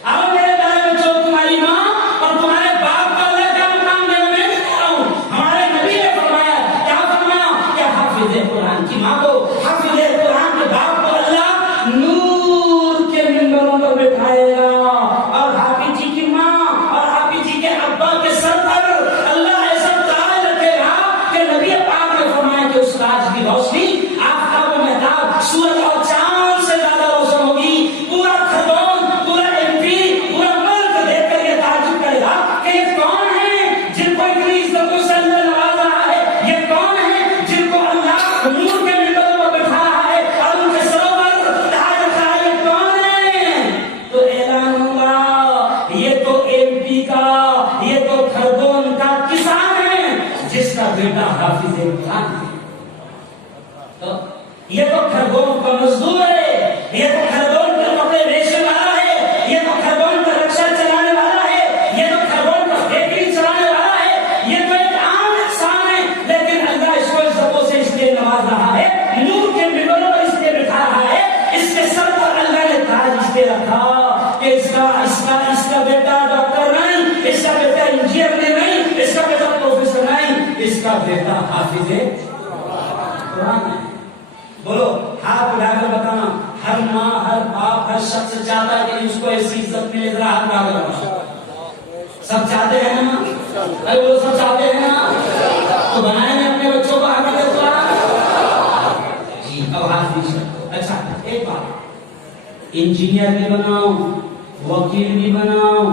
اب میرے پیارے بچوں، تمہاری ماں اور تمہارے باپ کا اللہ کیا مقام دے، میں نہیں کہہ رہا ہوں، ہمارے نبی نے فرمایا، کیا فرمایا کہ حافظ قرآن کی ماں کو، حافظ قرآن کے باپ کو اللہ نور کے منبروں پر بٹھائے گا، اور حافظ جی کی ماں اور حافظ جی کے ابا کے سر پر اللہ ایسا تاج رکھے گا کہ نبی پاک نے فرمایا کہ اس تاج کی روشنی آفتاب و مہتاب، سورج اور چاند سے زیادہ روشن ہوگی۔ پورا خرگون، پورا ایم پی، پورا ملک دیکھ کر یہ تعجب کرے گا کہ یہ کون ہیں جن کو اتنی عزتوں سے اللہ نواز رہا ہے، یہ کون ہیں جن کو اللہ نور کے منبروں پر بٹھا رہا ہے اور ان کے سروں پر تاج رکھا ہے، یہ کون ہیں؟ تو اعلان ہوگا یہ تو ایم پی کا، یہ تو خرگون کا کسان ہے جس کا بیٹا حافظ قرآن ہے، تو یہ تو خرگون کا مزدور ہے، یہ تو خرگون کا کپڑے بیچنے والا ہے، یہ تو خرگون کا رکشہ چلانے والا ہے، یہ تو خرگون کا بیکری چلانے والا ہے، یہ تو ایک عام انسان ہے، لیکن اللہ اس کو عزتوں سے اس لیے نواز رہا ہے، نور کے منبروں پر اس لیے بٹھا رہا ہے، اس کے سر پر اللہ نے تاج اس لیے رکھا کہ اس کا بیٹا ڈاکٹر نہیں، اس کا بیٹا انجینئر نہیں، اس کا بیٹا پروفیسر نہیں، اس کا بیٹا حافظ قرآن ہے۔ بولو ہاتھ اٹھا کر بتانا، ہر ماں، ہر باپ، ہر شخص چاہتا ہے کہ اس کو ایسی عزت ملے، ذرا ہاتھ اٹھا کر بتانا۔ سب چاہتے ہیں نا؟ ارے وہ سب چاہتے ہیں نا؟ تو بنائیں گے اپنے بچوں کو حافظ قرآن؟ جی اب ہاتھ دیجیے۔ اچھا ایک بات، انجینئر بھی بناؤ، وکیل بھی بناؤ،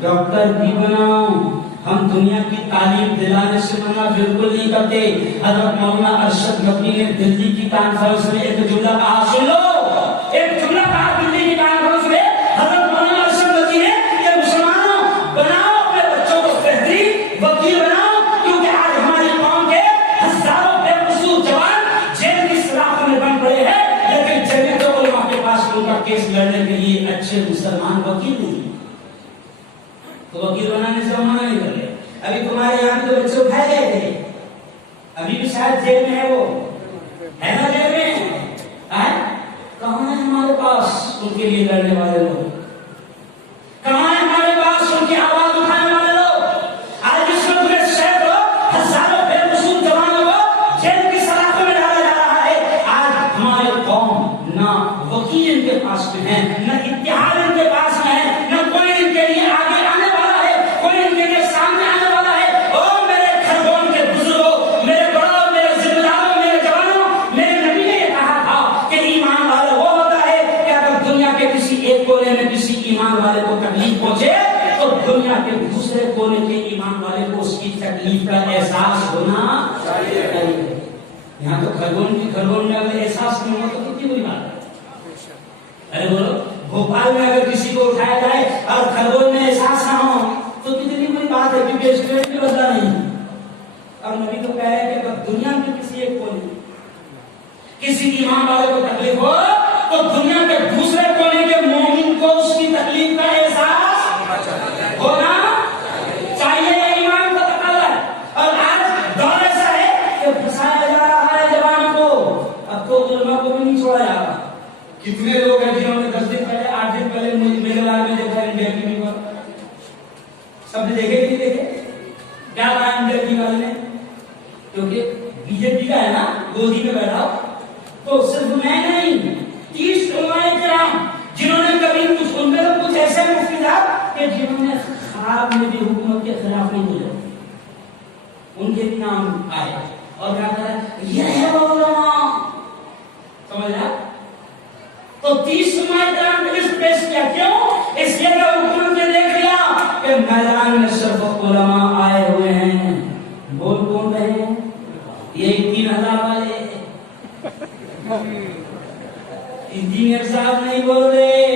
ڈاکٹر بھی بناؤ، ہم دنیا کی تعلیم دلانے سے منع بالکل نہیں کرتے۔ حضرت مولانا ارشد نقوی نے دلی کی کانفرنس میں ایک جملہ کہا، سن لو، ایک جملہ کہا دلی کی کانفرنس میں حضرت مولانا ارشد نقوی نے کہ مسلمانوں بناؤ اپنے بچوں کو بہترین وکیل بناؤ، کیونکہ آج ہماری قوم کے ہزاروں بے قصور جوان جیل کی سلاخوں میں بند پڑے ہیں، لیکن جمعیت علماء کے پاس ان کا کیس لڑنے کے لیے اچھے مسلمان وکیل نہیں، تو وکیل بنانے سے ہم منع نہیں کر رہے۔ ابھی تمہارے یہاں تو بچے اٹھائے گئے تھے، ابھی بھی شاید جیل میں ہے، وہ ہے نا جیل میں؟ کہاں ہے ہمارے پاس ان کے لیے لڑنے والے لوگ؟ کہاں ہے ہمارے پاس ان کی آواز اٹھانے والے لوگ؟ آج اس میں پورے سینکڑوں ہزاروں بے قصور جوانوں کو جیل کی سلاخوں میں ڈالا جا رہا ہے۔ آج ہماری قوم نہ وکیل ان کے پاس میں ہے، نہ اتحاد ان کے پاس میں ہے، نہ کوئی ان کے لیے آگے آنے والا ہے، کوئی ان کے لیے سامنے آنے والا ہے۔ اور میرے خرگون کے بزرگوں، میرے بڑوں، میرے ذمہ داروں، میرے جوانوں، میرے نبی نے یہ کہا تھا کہ ایمان والا وہ ہوتا ہے کہ اگر دنیا کے کسی ایک کونے میں یہاں تو خرگون میں اگر احساس نہیں ہو تو کتنی بری بات ہے. ارے بولو بھوپال میں اگر کسی کو اٹھایا جائے اور خرگون میں احساس نہ ہو تو کتنی بری بات ہے, کیونکہ اسٹیٹ بھی بدلا نہیں. اور نبی تو کہہ رہے ہیں کہ اگر دنیا میں کسی ایک کو نہیں, کسی ایمان والے کو تکلیف ہو تو دنیا کے دوسرے کونے کے مومن کو اس کی تکلیف کا احساس ہونا چاہیے. ایمان کا تقاضا ہے. اور آج دور ایسا ہے کہ پھنسایا جا رہا ہے جوان کو, اب تو علماء کو بھی نہیں چھوڑا جا رہا. کتنے لوگ ہیں جنہوں نے 10 دن پہلے 8 دن پہلے میگھالیہ میں دیکھا انڈیا ٹی وی پر, سب نے دیکھے کہ نہیں دیکھے کیا کہا انڈیا ٹی وی والے نے, کیونکہ بی جے پی کا ہے نا گودی میں بیٹھا تو صرف میں نہیں 30 علماء کرام جنہوں نے کبھی کچھ ان میں کچھ ایسے مفتی صاحب کہ جنہوں نے خواب میں بھی حکومت کے خلاف نہیں بولے, ان کے بھی نام آئے اور کہا تھا یہ ہے وہ علماء. سمجھا؟ تو 30 علماء کرام نے اس پیش کیا, کیوں؟ اس لیے کہ حکومت نے دیکھ لیا کہ میدان میں صرف علماء آئے ہوئے ہیں. بول کون رہے ہیں؟ یہ 3000 والے انجینئر صاحب نہیں بول رہے,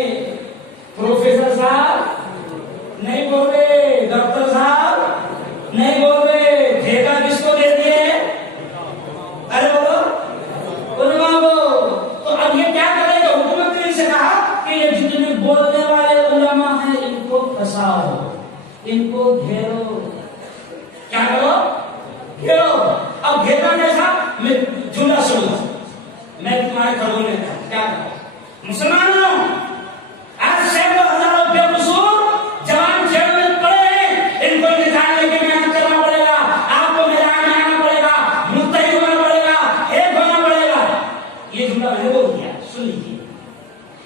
پروفیسر صاحب نہیں بول رہے, ڈاکٹر صاحب نہیں بول رہے. ٹھیکہ کس کو دے دیے؟ ارے بولو علماء کو. تو اب یہ کیا کرے گا؟ حکومت نے اسے کہا کہ یہ جتنے بولنے والے علماء ہیں ان کو پھنساؤ, ان کو گھیرو. کیا کرو؟ گھیرو. اب گھیرنا کیسا؟ میں جملہ سنوں, میں تمہارے گھروں میں کیا کروں؟ مسلمانوں آج سینکڑوں ہزاروں بے قصور جوان جیل میں پڑے ہیں, ان کو نکالنے کی محنت کرنا پڑے گا. آپ کو میدان میں آنا پڑے گا, متحد ہونا پڑے گا, ایک ہونا پڑے گا. یہ جملہ میں نے بول دیا, سن لیجیے.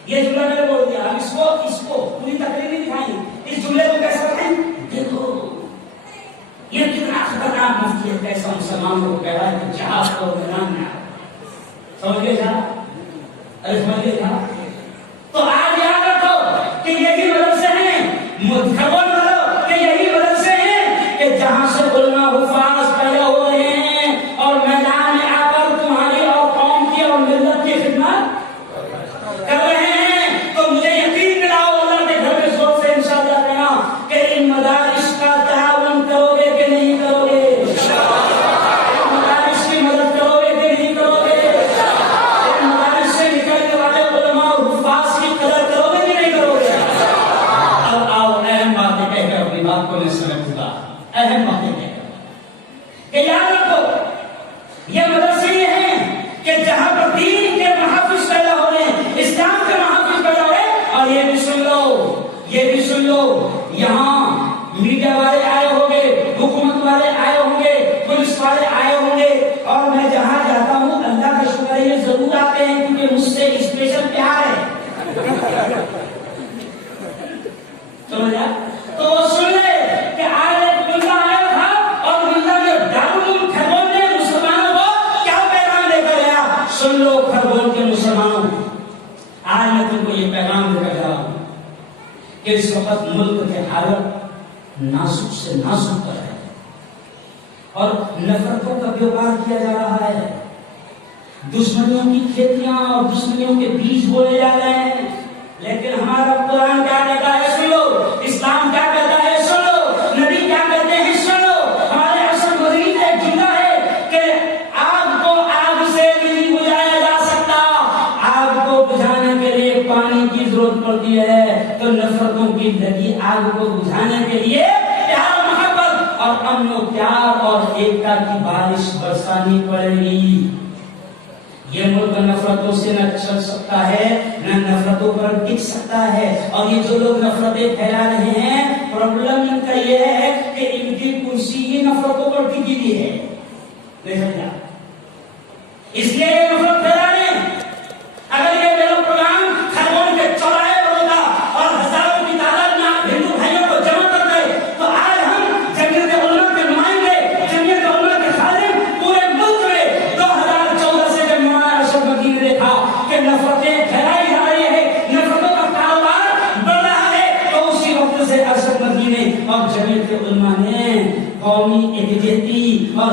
یہ جملہ میں نے بول دیا. اب اس کو پوری تقریر نہیں دکھائیں, اس جملے کو کیسا کہیں دیکھو یہ کتنا خطرناک مفتی ہے, کیسا مسلمانوں کو کہہ رہا ہے کہ جہاد کو میدان میں آ. سمجھ گئے کیا؟ ارے سمجھ گئے کیا؟ تو آج یاد رکھو کہ یہی مدرسے ہیں, خبر کرو کہ یہی مدرسے ہیں کہ جہاں سے علماء حفاظ پیدا ہو رہے ہیں اور میدان میں آ کر تمہاری اور قوم کی اور ملت کی خدمت کر رہے ہیں. تو مجھے یقین دلاؤ اللہ کے گھر میں زور سے انشاءاللہ کہنا کہ ان مدارس کا تعاون کرو گے کہ نہیں کرو گے؟ مدارس کی مدد کرو گے کہ نہیں کرو گے؟ مدارس سے نکلنے والے علماء اور حفاظ کی قدر کرو گے کہ نہیں کرو گے؟ اب آؤ اہم باتیں کہہ کر اپنی بات کو نہیں سمجھ گا. اہم باتیں کہہ کر کہ یاد رکھو یہ مدرسے یہ ہیں کہ جہاں پر دین کے محافظ پیدا ہو رہے ہیں, اسلام کے محافظ پیدا ہو رہے ہیں. اور یہ بھی سن لو, یہ بھی سن لو, یہاں میڈیا والے آئے ہوں گے, حکومت والے آئے ہوں گے, پولیس والے آئے ہوں گے, اور میں جہاں جاتا ہوں اللہ کا شکر ہے یہ ضرور آتے ہیں کیونکہ مجھ سے اسپیشل پیار ہے. سمجھا؟ تو وہ سن لے کہ آج ایک بندہ آیا تھا اور بندہ نے دارالعلوم خرگون میں مسلمانوں کو کیا پیغام دے کر گیا. سن لو خرگون کے مسلمانوں, آج میں تم کو یہ پیغام دے کر جا رہا ہوں کہ اس وقت ملک کے حالت نازک سے نازک پر ہے اور نفرتوں کا بیوپار کیا جا رہا ہے. دشمنیوں کی کھیتیاں اور دشمنیوں کے بیج بولے جا رہے ہیں. لیکن ہمارا قرآن کیا کہتا ہے سن لو, اسلام کیا کہتا ہے سن لو, نبی کیا کہتے ہیں سن لو. ہمارے حسن مدنی کا ایک جملہ ہے کہ آگ کو آگ سے نہیں بجھایا جا سکتا, آگ کو بجھانے کے لیے پانی کی ضرورت پڑتی ہے. تو نفرتوں کی لگی آگ کو بجھانے کے لیے پیار محبت اور امن و پیار اور ایکتا کی بارش برسانی پڑے گی. یہ ملک نفرتوں سے نہ چل سکتا ہے, نہ نفرتوں پر ٹک سکتا ہے. اور یہ جو لوگ نفرتیں پھیلا رہے ہیں, پرابلم ان کا یہ ہے کہ ان کی کرسی ہی نفرتوں پر ٹکی ہوئی ہے. اس لیے یہ نفرت پھیلا رہے ہیں. اگر یہ میرا پروگرام خرگون کے چوراہے پر ہوتا اور ہزاروں کی تعداد میں ہندو بھائیوں کو جمع کر دے تو آج ہم جمعیت علماء کے نمائندے, جمعیت علماء کے خادم پورے ملک میں 2014 سے جب مولانا ارشد مدنی نے دیکھا کہ نفرتیں پھیلائی جا رہی ہے, نفرتوں کا کاروبار بڑھ رہا ہے, تو اسی وقت سے ارشد مدنی نے اور جمعیت علماء نے قومی یکجہتی اور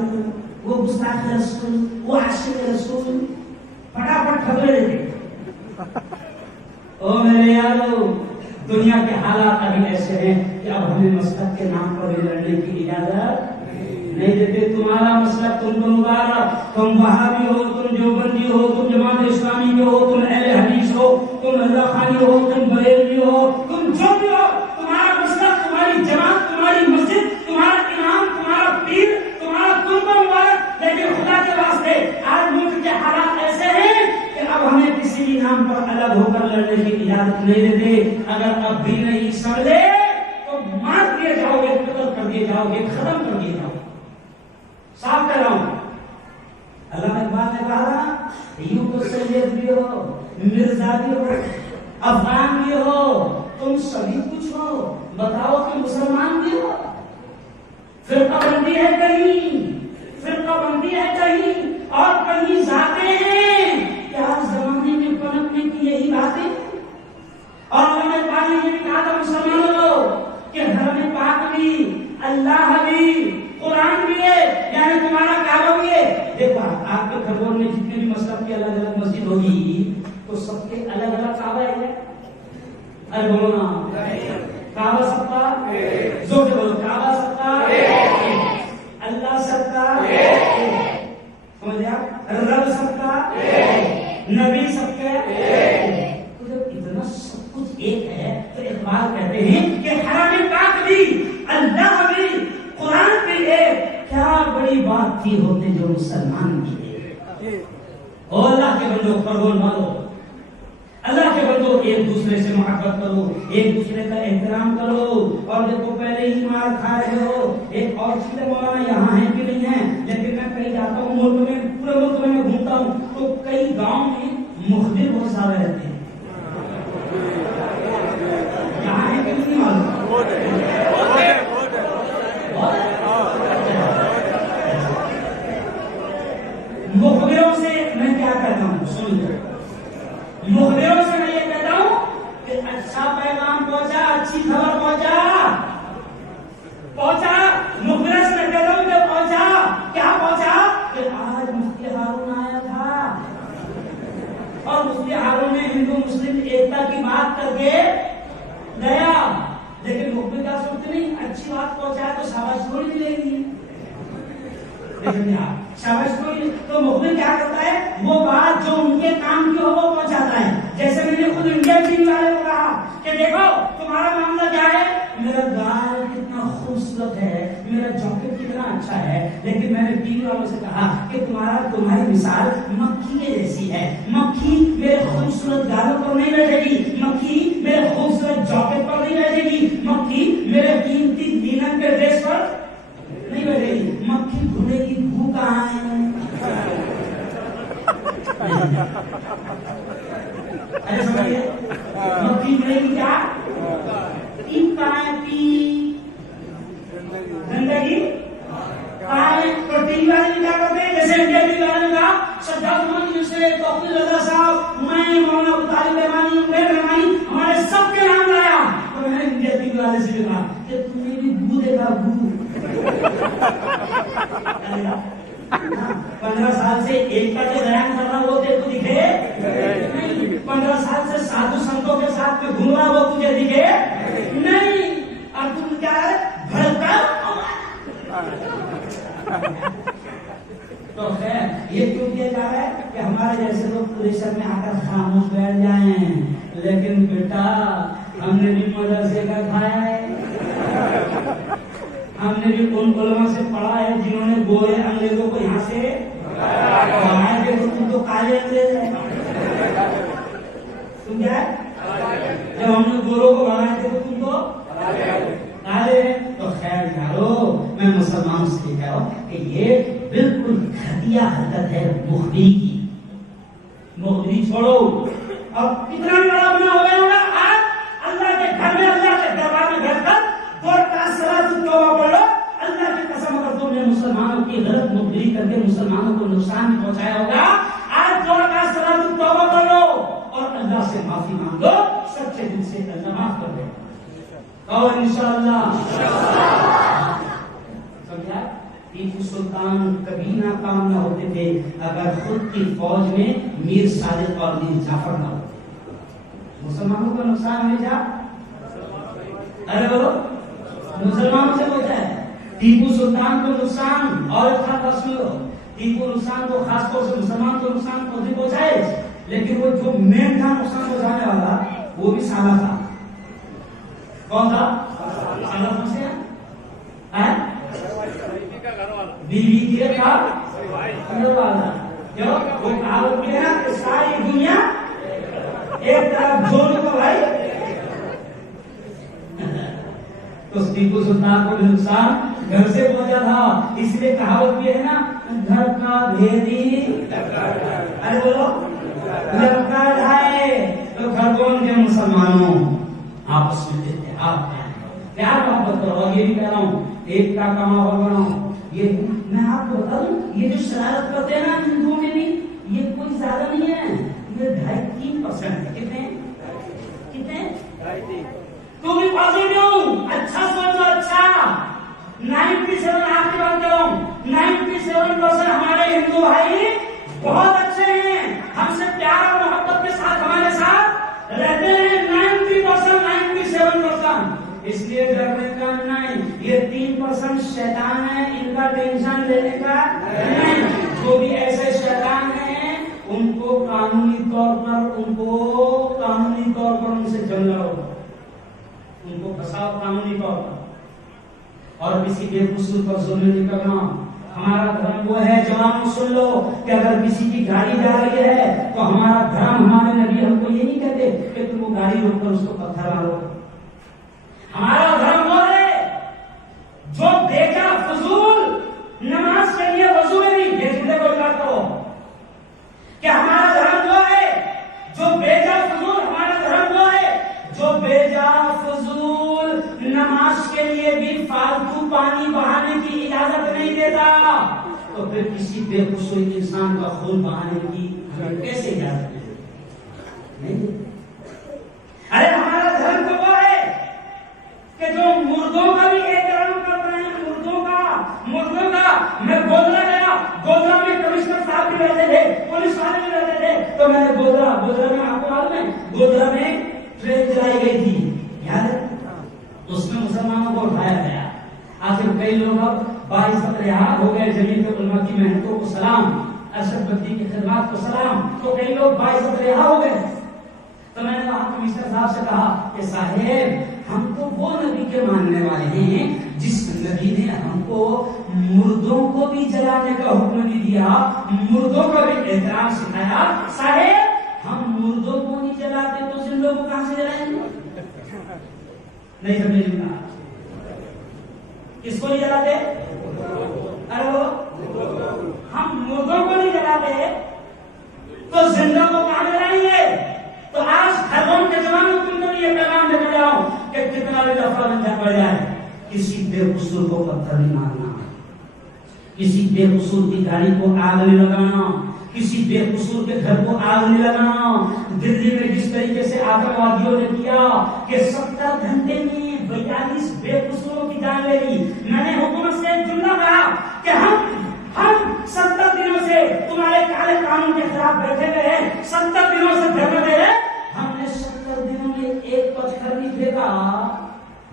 باتیں ہو، وہ گستاخ رسول، وہ عاشق رسول، پٹافٹ خبریں دیتے۔ او میرے یارو، دنیا کے حالات ابھی ایسے ہیں کہ اب ہمیں مسلک کے نام پر لڑنے کی اجازت نہیں دیتے۔ تمہارا مسلک تم کو مبارک، تم وہابی ہو، تم دیوبندی ہو، تم جماعت اسلامی کے ہو، تم اہل حدیث ہو، تم اللہ خانی ہو، تم بریلوی ہو، تم جو بھی ہو، تمہارا مسلک، تمہاری جماعت، تمہاری مسجد، تمہارا امام، تمہارا پیر، تمہارا تم کو مبارک، لیکن خدا کے واسطے آج ملک کے حالات ایسے ہیں کہ اب ہمیں کسی بھی نام پر الگ ہو کر لڑنے کی اجازت نہیں دیتے۔ اگر اب بھی نہیں سمجھے تو مار دیے جاؤ گے، قتل کر دیے جاؤ گے، ختم کر دیے جاؤ گے۔ صاف کر رہا ہوں، علامہ اقبال نے کہا یوں تو سید بھی ہو، مرزا بھی ہو، افغان بھی ہو، تم سبھی کچھ ہو، بتاؤ کہ مسلمان بھی ہو؟ فرقہ بندی ہے کہیں، فرقہ بندی ہے کہیں، اور کہیں ذاتیں ہیں کہ آج زمانے میں پنپنے کی یہی باتیں۔ اور علامہ اقبال نے یہ بھی کہا تھا مسلمانوں کو کہ حرم پاک بھی، اللہ بھی، قرآن بھی ہے، یعنی تمہارا کعبہ بھی ہے۔ دیکھو آپ کے گھروں میں جتنے بھی مسلک کی الگ الگ مسجد ہوگی تو سب کے الگ الگ کعبہ ہے۔ ارے بولو نا، کعبہ سب کا زور سے بولو، کعبہ سب کا، اللہ سب کا، سمجھ آپ، رب سب کا، نبی سب کا۔ تو جب اتنا سب کچھ ایک ہے تو اقبال کہتے ہیں کہ حرم پاک بھی، اللہ بھی، قرآن بھی ہے، کیا بڑی بات تھی ہوتے جو مسلمان کی ہے۔ اور اللہ کے بندوں فرمان مانو، اللہ کے بندوں ایک دوسرے سے محبت کرو، ایک دوسرے کا احترام کرو۔ اور دیکھو پہلے ہی مار کھا رہے ہو، ایک اور چیز مولانا یہاں ہے کہ نہیں ہے، لیکن میں کہیں جاتا ہوں ملک میں، پورے ملک میں میں گھومتا ہوں تو کئی گاؤں میں مخبر بہت زیادہ رہتے ہیں۔ یہاں ہے کہ نہیں معلوم؟ مخبروں سے میں کیا کہتا ہوں، سنیے، مخبروں سے میں یہ کہتا ہوں کہ اچھا پیغام پہنچا، اچھی خبر پہنچا، مخبروں سے میں کہتا ہوں کہ پہنچا، کیا پہنچا کہ آج مفتی ہارون آیا تھا اور مفتی ہارون نے ہندو مسلم ایکتا کی بات کر کے گیا، لیکن مخبر کا سوچتے نہیں، اچھی بات پہنچائے تو شاباش تھوڑی ملے گی، شاباش کوئی۔ تو مخبر کیا کرتا ہے، وہ بات جو ان کے کام کی ہو وہ پہنچاتا ہے۔ جیسے میں نے خود انڈیا ٹی وی والے کو کہا کہ دیکھو تمہارا معاملہ کیا ہے، میرا گال کتنا خوبصورت ہے، میرا جاکٹ کتنا اچھا ہے، لیکن میں نے ٹی وی والوں سے کہا کہ تمہاری مثال مکھی کے جیسی ہے، مکھی میرے خوبصورت گالوں پر نہیں بیٹھے گی، مکھی میرے خوبصورت جاکٹ پر نہیں بیٹھے گی، مکھی میرے قیمتی دینر کے ڈریس پر نہیں بیٹھے گی، مکھی گھوڑے کی بھو کہاں ہے؟ ارے سمجھئے، مکھی گھوڑے کی کیا پی کہاں ہے؟ پی زندگی کہاں ہے؟ تو ٹی وی والے بھی کیا کرتے ہیں، جیسے انڈیا ٹی وی والے نے کہا سجاد مانی سے توقیر رضا صاحب، میں مولانا ابو طالب رحمانی، عمیر رحمانی، ہمارے سب کے نام لایا۔ تو میں نے انڈیا ٹی وی والے سے بھی کہا کہ تم نے بھی بو دیکھا، بو 15 سال سے ایک کا جو بیان کر رہا وہ تجھے دکھے نہیں، 15 سال سے سادھو سنتوں کے ساتھ میں گھوم رہا وہ تجھے دکھے نہیں، اور تم کیا ہے بھڑکتا۔ تو خیر یہ کیوں کیا جا رہا ہے کہ ہمارے جیسے لوگ پریشر میں آ کر خاموش بیٹھ جائیں، لیکن بیٹا ہم نے بھی مدرسے کا کھایا ہے، ہم نے بھی ان علماء سے پڑھا ہے جنہوں نے گورے انگریزوں کو یہاں سے بھگایا کہ تم تو کالے انگریز ہیں، تم کیا ہے، جب ہم نے گوروں کو بھگایا تھے تو تم تو کالے ہیں۔ تو خیر یارو میں مسلمانوں سے کہہ رہا ہوں کہ یہ بالکل گھٹیا حرکت ہے مخبری کی، مخبری چھوڑو۔ اور کتنا بڑا گناہ ہو گیا ہوگا آج اللہ کے گھر میں، اللہ کے دربار میں بیٹھ کر دو رکعت صلاۃ التوبہ پڑھ لو، اللہ کی قسم اگر تم نے مسلمانوں کی غلط مخبری کر کے مسلمانوں کو نقصان پہنچایا ہوگا، آج 2 رکعت صلاۃ التوبہ پڑھ لو اور اللہ سے معافی مانگ لو، سچے دل سے اللہ معاف کر دے گا، اور انشاءاللہ سمجھا۔ ٹیپو سلطان کبھی ناکام نہ ہوتے تھے اگر خود کی فوج میں میر صادق اور میر جعفر نہ ہوتے. مسلمانوں کا نقصان ہمیشہ ارے بولو مسلمانوں سے ہوتا ہے. ٹیپو سلطان کو نقصان اور ٹیپو نقصان کو خاص طور سے مسلمان کو نقصان پہنچائے، لیکن وہ جو مین تھا نقصان پہنچانے والا وہ بھی سالہ تھا. کون تھا؟ سالہ پوچھتے ہیں بیوی کے کا گھر والا. کیوں؟ وہ کہاوت بھی ہے نا کہ ساری دنیا ایک طرف جوڑ کو بھائی. تو ٹیپو سلطان کو نقصان گھر سے پہنچا تھا، اس لیے کہاوت بھی ہے نا گھر کا بھیدی. ارے بولو گھر کا ڈھائی. تو گھر کون کے؟ مسلمانوں آپس میں اتحاد پیار محبت کرو. اور یہ بھی کہہ رہا ہوں ایک کا ماحول بناؤ. یہ میں آپ کو بتا دوں یہ جو شرارت کرتے ہیں نا ہندوؤں میں بھی یہ کوئی زیادہ نہیں ہے، یہ 2.5-3% ہے. کتنے تو بھی پازیٹیو اچھا سوچو. اچھا 97 آپ کی بات کر رہا ہوں 97% ہمارے ہندو بھائی بہت اچھے ہیں، ہم سے پیار اور محبت کے ساتھ ہمارے ساتھ رہتے ہیں. 97%. اس لیے ڈرنے کا نہیں. یہ 3% شیطان ہے، ان کا ٹینشن لینے کا نہیں. جو بھی ایسے شیطان ہیں ان کو قانونی طور پر ان سے جنگ لڑو، ان کو پھنساؤ قانونی طور پر. اور کسی بے قصور پر ظلم نہیں کرنا. ہمارا دھرم وہ ہے، جوانوں سن لو، کہ اگر کسی کی گاڑی جا رہی ہے تو ہمارا دھرم ہمارے نبی ہم کو یہ نہیں کہتے کہ تم وہ گاڑی روک کر اس کو پتھر مارو. ہمارا دھرم وہ ہے جو بیجا فضول نماز کے لیے وضو میں نہیں. یہ جملے کو یاد کرو کہ ہمارا دھرم وہ ہے جو بیجا فضول. ہمارا دھرم وہ ہے جو بیجا فضول نماز کے لیے بھی فالتو پانی بہانے کی اجازت نہیں دیتا. تو پھر کسی بے قصور انسان کا خون بہانے کی ہمیں کیسے اجازت نہیں؟ ارے ہمارا دھرم تو وہ ہے کہ جو مردوں کا بھی احترام کرتا ہے. مردوں کا میں گودرا گیا، گودرا میں کمشنر صاحب بھی رہتے تھے، پولیس والے بھی رہتے تھے. تو میں نے گودرا میں آپ کو معلوم ہے گودرا میں ٹرین چلائی گئی تھی، یاد ہے؟ اس میں مسلمانوں کو اٹھایا گیا. آخر کئی لوگ اب 22 رہا ہو گئے. جمیعت علماء کی محنتوں کو سلام، ارشد بدی کی خدمات کو سلام. تو کئی لوگ 22 رہا ہو گئے. تو میں نے وہاں کمشنر صاحب سے کہا کہ صاحب ہم تو وہ نبی کے ماننے والے ہیں جس نبی نے ہم کو مردوں کو بھی جلانے کا حکم بھی دیا، مردوں کا بھی احترام سکھایا. صاحب ہم مردوں کو نہیں جلاتے تو زندوں کو کہاں سے جلائیں گے؟ نہیں سمجھے گا؟ کس کو نہیں جلاتے؟ ارے وہ ہم مردوں کو نہیں جلاتے تو زندوں کو کہاں جلائیں گے؟ تو آج گھروں کے جوانوں تم کو یہ پیغام دے جاؤ کہ کتنا بھی دفعہ میں پڑ جائے کسی بے قصور کو پتھر نہیں مارنا، کسی بے قصور کی گاڑی کو آگ نہیں لگانا، کسی بے قصور کے گھر کو آگ نہیں لگانا. دلی میں جس طریقے سے آتنکوادیوں نے کیا کہ 70 گھنٹے میں 42 بے قصوروں کی جان لے لی. میں نے حکومت سے ایک جملہ کہا کہ ہم 70 دنوں سے تمہارے کالے قانون کے خلاف بیٹھے ہوئے ہیں، 70 دنوں سے دھرنا دے رہے. ہم نے 70 دنوں میں ایک پتھر نہیں پھینکا.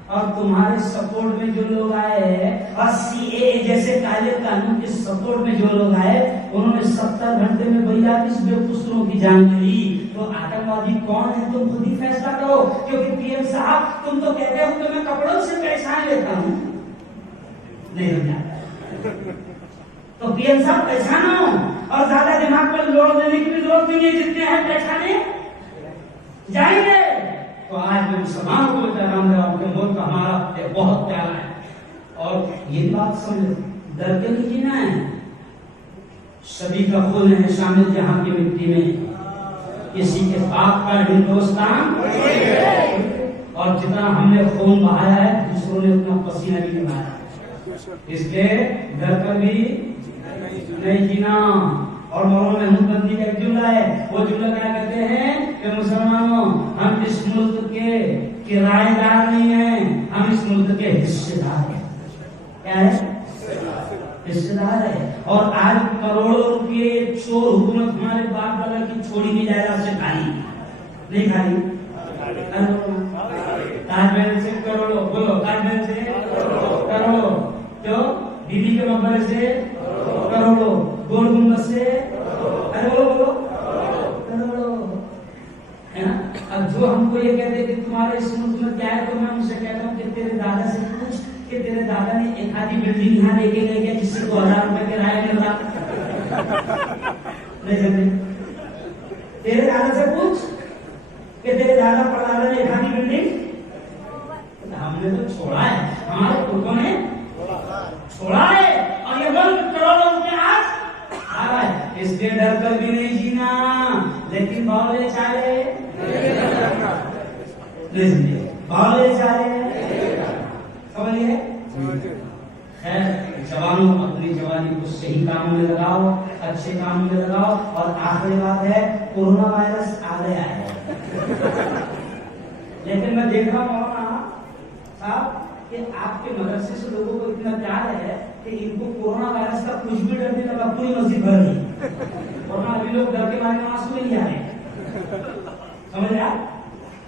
اور تمہارے سپورٹ میں جو لوگ آئے اور CAA جیسے کالے قانون کے سپورٹ میں جو لوگ آئے انہوں نے 70 گھنٹے میں 42 بے قصوروں کی جان لی. تو آتنکوادی کون ہے تم خود ہی فیصلہ کرو. کیونکہ PM صاحب تم تو کہتے ہو کہ میں کپڑوں سے پہچان لیتا ہوں، نہیں ہو جاتا. تو PM صاحب پہچانو اور زیادہ دماغ پر لوڑ دینے کی بھی ضرورت نہیں ہے، جتنے ہیں پہچانے جائیں گے. تو آج میں مسلمانوں کو پیغام دے رہا ہوں کہ ملک ہمارا بہت پیارا ہے. اور یہ بات سمجھو ڈر کے نہیں جینا ہے. سبھی کا خون ہے شامل جہاں کی مٹی میں، کسی کے باپ کا ہندوستان. اور جتنا ہم نے خون بہایا ہے دوسروں نے اتنا پسینہ بھی بہایا، اس کے گھر پر بھی نہیں جینا. اور مولانا محمود بندی کا ایک جملہ ہے، وہ جملہ کیا کہتے ہیں کہ مسلمانوں ہم اس ملک کے کرایہ دار نہیں ہیں، ہم اس ملک کے حصے دار ہیں. کیا ہے؟ رشتے دار ہے. اور آج کروڑوں روپے چور حکومت ہمارے باپ دادا کی چھوڑی کی جائیداد سے کھائی نہیں کھائی. تاج محل سے کروڑوں, بولو تاج محل سے کروڑوں, کیوں بیوی کے مقبرے سے کروڑوں, گول گنبد سے, ارے بولو بولو کروڑوں ہے نا. اب جو ہم کو یہ کہتے کہ تمہارے اس ملک میں کیا ہے, تو میں ان سے کہتا ہوں کہ تیرے دادا سے پوچھ کہ تیرے دادا نے ایک آدھی بلڈنگ یہاں لے کے گئے جس سے 2000 روپے کرایہ مل رہا. نہیں سمجھے, تیرے دادا سے پوچھ کہ تیرے دادا پردادا نے ایک آدھی بلڈنگ, ہم نے تو چھوڑا ہے, ہمارے پوروں نے چھوڑا ہے, اور یہ ملک کروڑوں روپے آج آ رہا ہے. اس لیے ڈر کر بھی نہیں جینا, لیکن بولے چالے بولے چالے سمجھیے. خیر جوانوں, اپنی جوانی کو صحیح کاموں میں لگاؤ, اچھے کاموں میں لگاؤ. اور آخری بات ہے, کورونا وائرس آ گیا ہے, لیکن میں دیکھ رہا ہوں مولانا صاحب کہ آپ کے مدرسے سے لوگوں کو اتنا پیار ہے کہ ان کو کورونا وائرس کا کچھ بھی ڈر نہیں لگا, پوری مسجد بھر گئی. ورنہ ابھی لوگ ڈر کے بارے میں آنسو نہیں آ رہے, سمجھ رہے آپ.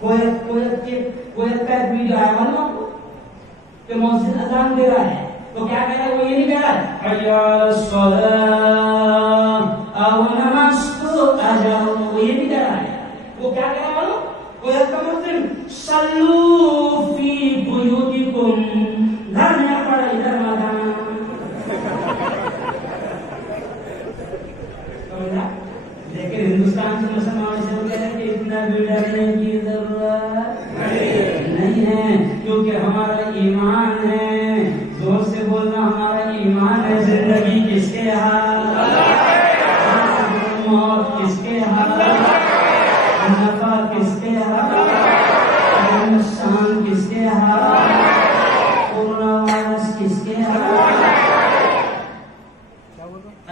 کویت کا ایک ویڈیو آیا معلوم آپ کو کہ مسجد اذان دے رہا ہے, تو کیا کہہ رہا ہے, وہ یہ نہیں کہہ رہا ہے حی علی الصلاۃ او نماز کو آ جاؤ, وہ یہ نہیں کہہ رہا ہے. وہ کیا کہہ رہا ہے معلوم, کویت کا مسلم صلو فی بیوتکم, گھر میں پڑا ادھر مت آنا. لیکن ہندوستان کے مسلمان سے کہتے ہیں کہ اتنا بھی ڈرنے کی ضرورت نہیں ہے, کیونکہ ہمارا ایمان ہے. زور سے بولنا, ہمارا ایمان ہے. زندگی کس کے ہاتھ, موت کس کے ہاتھ, نفع کس کے ہاتھ, نقصان کس کے ہاتھ, کورونا وائرس کس کے ہاتھ.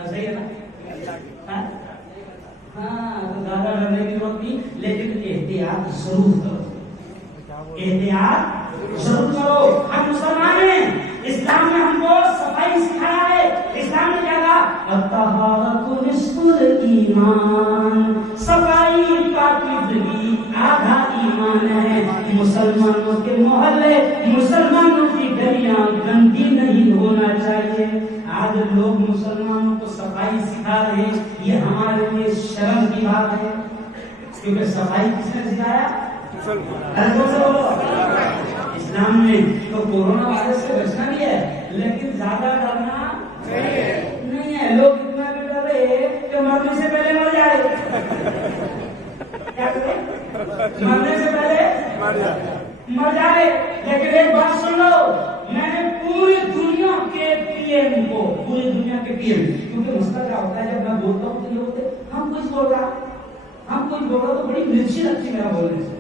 صحیح ہے نا. ہاں تو زیادہ ڈرنے کی ضرورت نہیں, لیکن احتیاط ضرور کرو, احتیاط ضرور کرو. ہم مسلمان ہیں, اسلام نے ہم کو صفائی سکھایا ہے. اسلام نے کیا کہا, الطہارۃ نصف الایمان, صفائی پاکیزگی آدھا ایمان ہے. مسلمانوں کے محلے, مسلمانوں کی گلیاں گندی نہیں ہونا چاہیے. آج لوگ مسلمانوں کو صفائی سکھا رہے ہیں, یہ ہمارے لیے شرم کی بات ہے, کیونکہ صفائی کس نے سکھایا, اسلام نے. تو کورونا وائرس سے بچنا بھی ہے, لیکن زیادہ ڈرنا نہیں ہے. لوگ اتنا بھی ڈر رہے کہ مرنے سے پہلے مر جائے. کیا کریں, مرنے سے پہلے مر جائے. لیکن ایک بات سن لو, میں نے پوری دنیا کے پی ایم کو, پوری دنیا کے پی ایم, کیونکہ مسئلہ کیا ہوتا ہے جب میں بولتا ہوں تو یہ ہوتے ہم کچھ بول رہا تو بڑی مرچی لگتی میرا بولنے سے.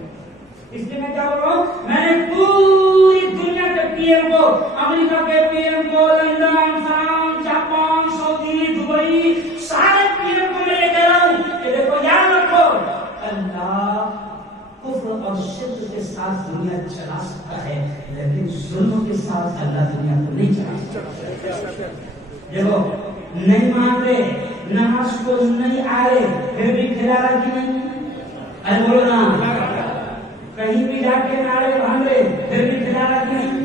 اس لیے میں کیا بول رہا ہوں, میں نے پوری دنیا کے پی ایم کو, امریکہ کے پی ایم کو, لندن, فرانس, جاپان, سعودی, دبئی, سارے پی ایم کو میں یہ کہہ رہا ہوں کہ دیکھو یاد رکھو, اللہ کفر اور شرک کے ساتھ دنیا چلا سکتا ہے, لیکن ظلم کے ساتھ اللہ دنیا کو نہیں چلا سکتا. دیکھو نہیں مان رہے, نماز کو نہیں آ رہے, پھر بھی کھلا رہا کہ نہیں, ارے بولو نا. کہیں بھی جا کے نعرے باندھ رہے, پھر بھی کھلا رہا کہ نہیں,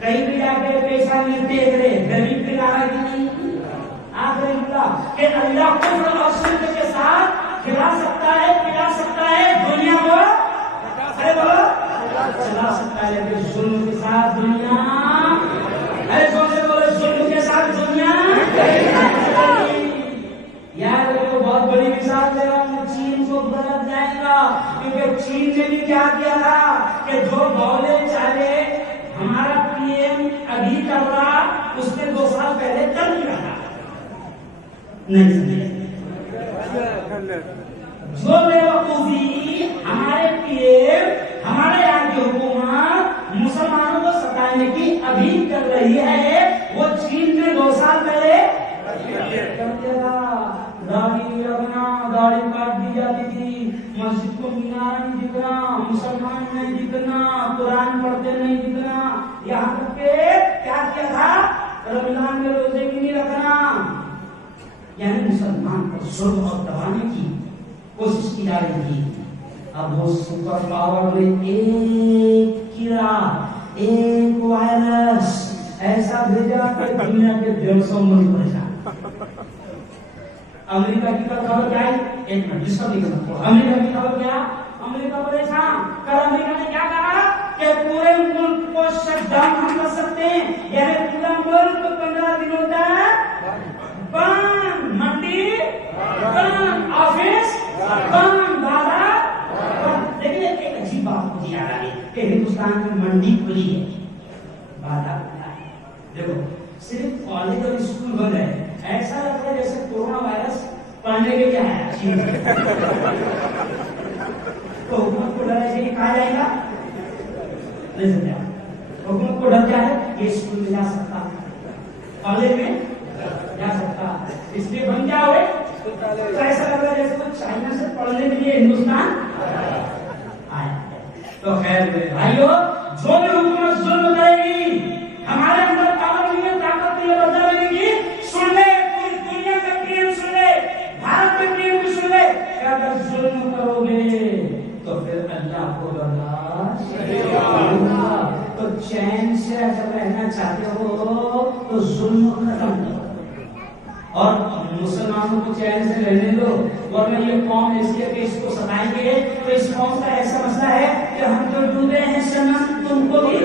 کہیں بھی جا کے پیسہ نہیں دیکھ رہے, پھر بھی کھلا رہا کہ نہیں. آخر اللہ کہ اللہ کفر اور شرک کے ساتھ کھلا سکتا ہے, پلا سکتا ہے دنیا کو, ارے بولو چلا سکتا ہے, لیکن ظلم کے ساتھ دنیا, ارے سوچے بولے ظلم کے ساتھ دنیا. یار وہ بہت بڑی مثال دے رہا ہوں, چین کو بدل جائے گا, کیونکہ چین نے بھی کیا کیا تھا کہ جو بولے چالے ہمارا پی ایم ابھی کر رہا, اس نے 2 سال پہلے کر دیا تھا. نہیں سمجھے, جو بے وقوفی ہمارے پی ایم, ہمارے یہاں کی حکومت مسلمانوں کو ستانے کی ابھی کر رہی ہے, وہ چین نے 2 سال پہلے کر دیا تھا. داڑھی رکھنا, داڑھی کاٹ دی جاتی تھی, مسجد کو مینار نہیں دکھنا, مسلمان نہیں دکھنا, قرآن پڑھتے نہیں دکھنا, یہاں تک کہ کیا کیا تھا, یعنی مسلمان پر ظلم اور دبانے کی کوشش کی جا رہی تھی. اب وہ سپر پاور نے ایک کیڑا، ایک وائرس ایسا بھیجا کہ دنیا کے 150 ملک پریشان. امریکہ کی خبر کیا ہے؟ ایک منٹ ڈسکس نہیں کرنا. امریکہ کی خبر کیا؟ امریکہ پریشان. کل امریکہ نے کیا کہا کہ پورے ملک کو شٹ ڈاؤن ہم کر سکتے ہیں، یعنی پورا ملک 15 دنوں تک بند، منڈی بند، آفس بند، بازار بند. لیکن ایک عجیب بات مجھے یاد آئی کہ ہندوستان کی منڈی کھلی ہے، بازار کھلا ہے. دیکھو صرف کالج اور اسکول بند ہے. ایسا لگتا ہے جیسے کورونا وائرس پڑھنے کے لیے آیا. تو حکومت کو ڈر ہے کہ کہا جائے گا نہیں سمجھا. حکومت کو ڈر کیا ہے کہ اسکول میں جا سکتا، کالج میں جا سکتا، اس لیے بند کیا ہوئے. ایسا لگ رہا ہے جیسے کوئی چائنا سے پڑھنے کے لیے ہندوستان آیا. تو خیر بھائیو، جو بھی حکومت ظلم کرے گی، ہمارے اندر پاور نہیں ہے، طاقت نہیں ہے بدلا لینے کی، سن لے پوری دنیا کا پیم سن لے، بھارت کے پیم بھی سن لے کہ اگر ظلم کرو گے تو پھر اللہ کو برداشت نہیں ہوگا. تو چین سے اگر رہنا چاہتے ہو تو ظلم ختم کرو اور مسلمانوں کو چین سے رہنے دو. ورنہ یہ قوم اس لیے کہ اس کو ستائیں گے تو اس قوم کا ایسا مسئلہ ہے کہ ہم تو ڈوبے ہیں صنم، تم کو بھی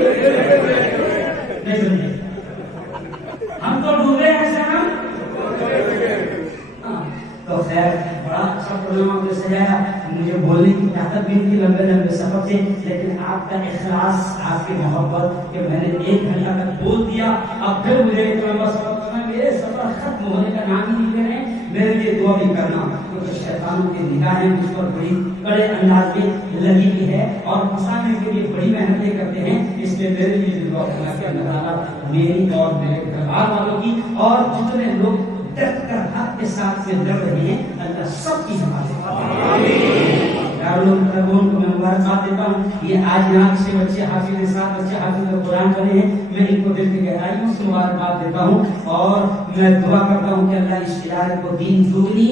نہیں سمجھے. ہم تو ڈوبے ہیں صنم. تو خیر بڑا اچھا پروگرام آپ نے سجایا. مجھے بولنے کی طاقت بھی تھی لمبے لمبے سفر سے، لیکن آپ کا اخلاص، آپ کی محبت کہ میں نے 1 گھنٹہ تک بول دیا. اب پھر مجھے ایک لمبا سفر کرنا، میرے سفر ختم ہونے کا نام ہی نہیں لے رہے. میرے لیے دعا بھی کرنا کیونکہ شیطانوں کی نگاہیں مجھ پر بڑے انداز میں لگی ہوئی ہے اور پھنسانے کے لیے بڑی محنتیں کرتے ہیں. اس لیے میرے لیے دعا کرنا کہ اللہ تعالیٰ میری اور میرے پریوار والوں کی اور جتنے لوگ ڈٹ کر حق کے ساتھ میں لڑ رہے ہیں، اللہ سب کی حفاظت کرے. کو میں مبارکباد دیتا ہوں. یہ آج یہاں سے بچے حافظ، 7 بچے حافظ قرآن بنے ہیں. میں ان کو دل کی گہرائیوں سے مبارکباد دیتا ہوں اور میں دعا کرتا ہوں کہ اللہ اس ادارے کو دین دگنی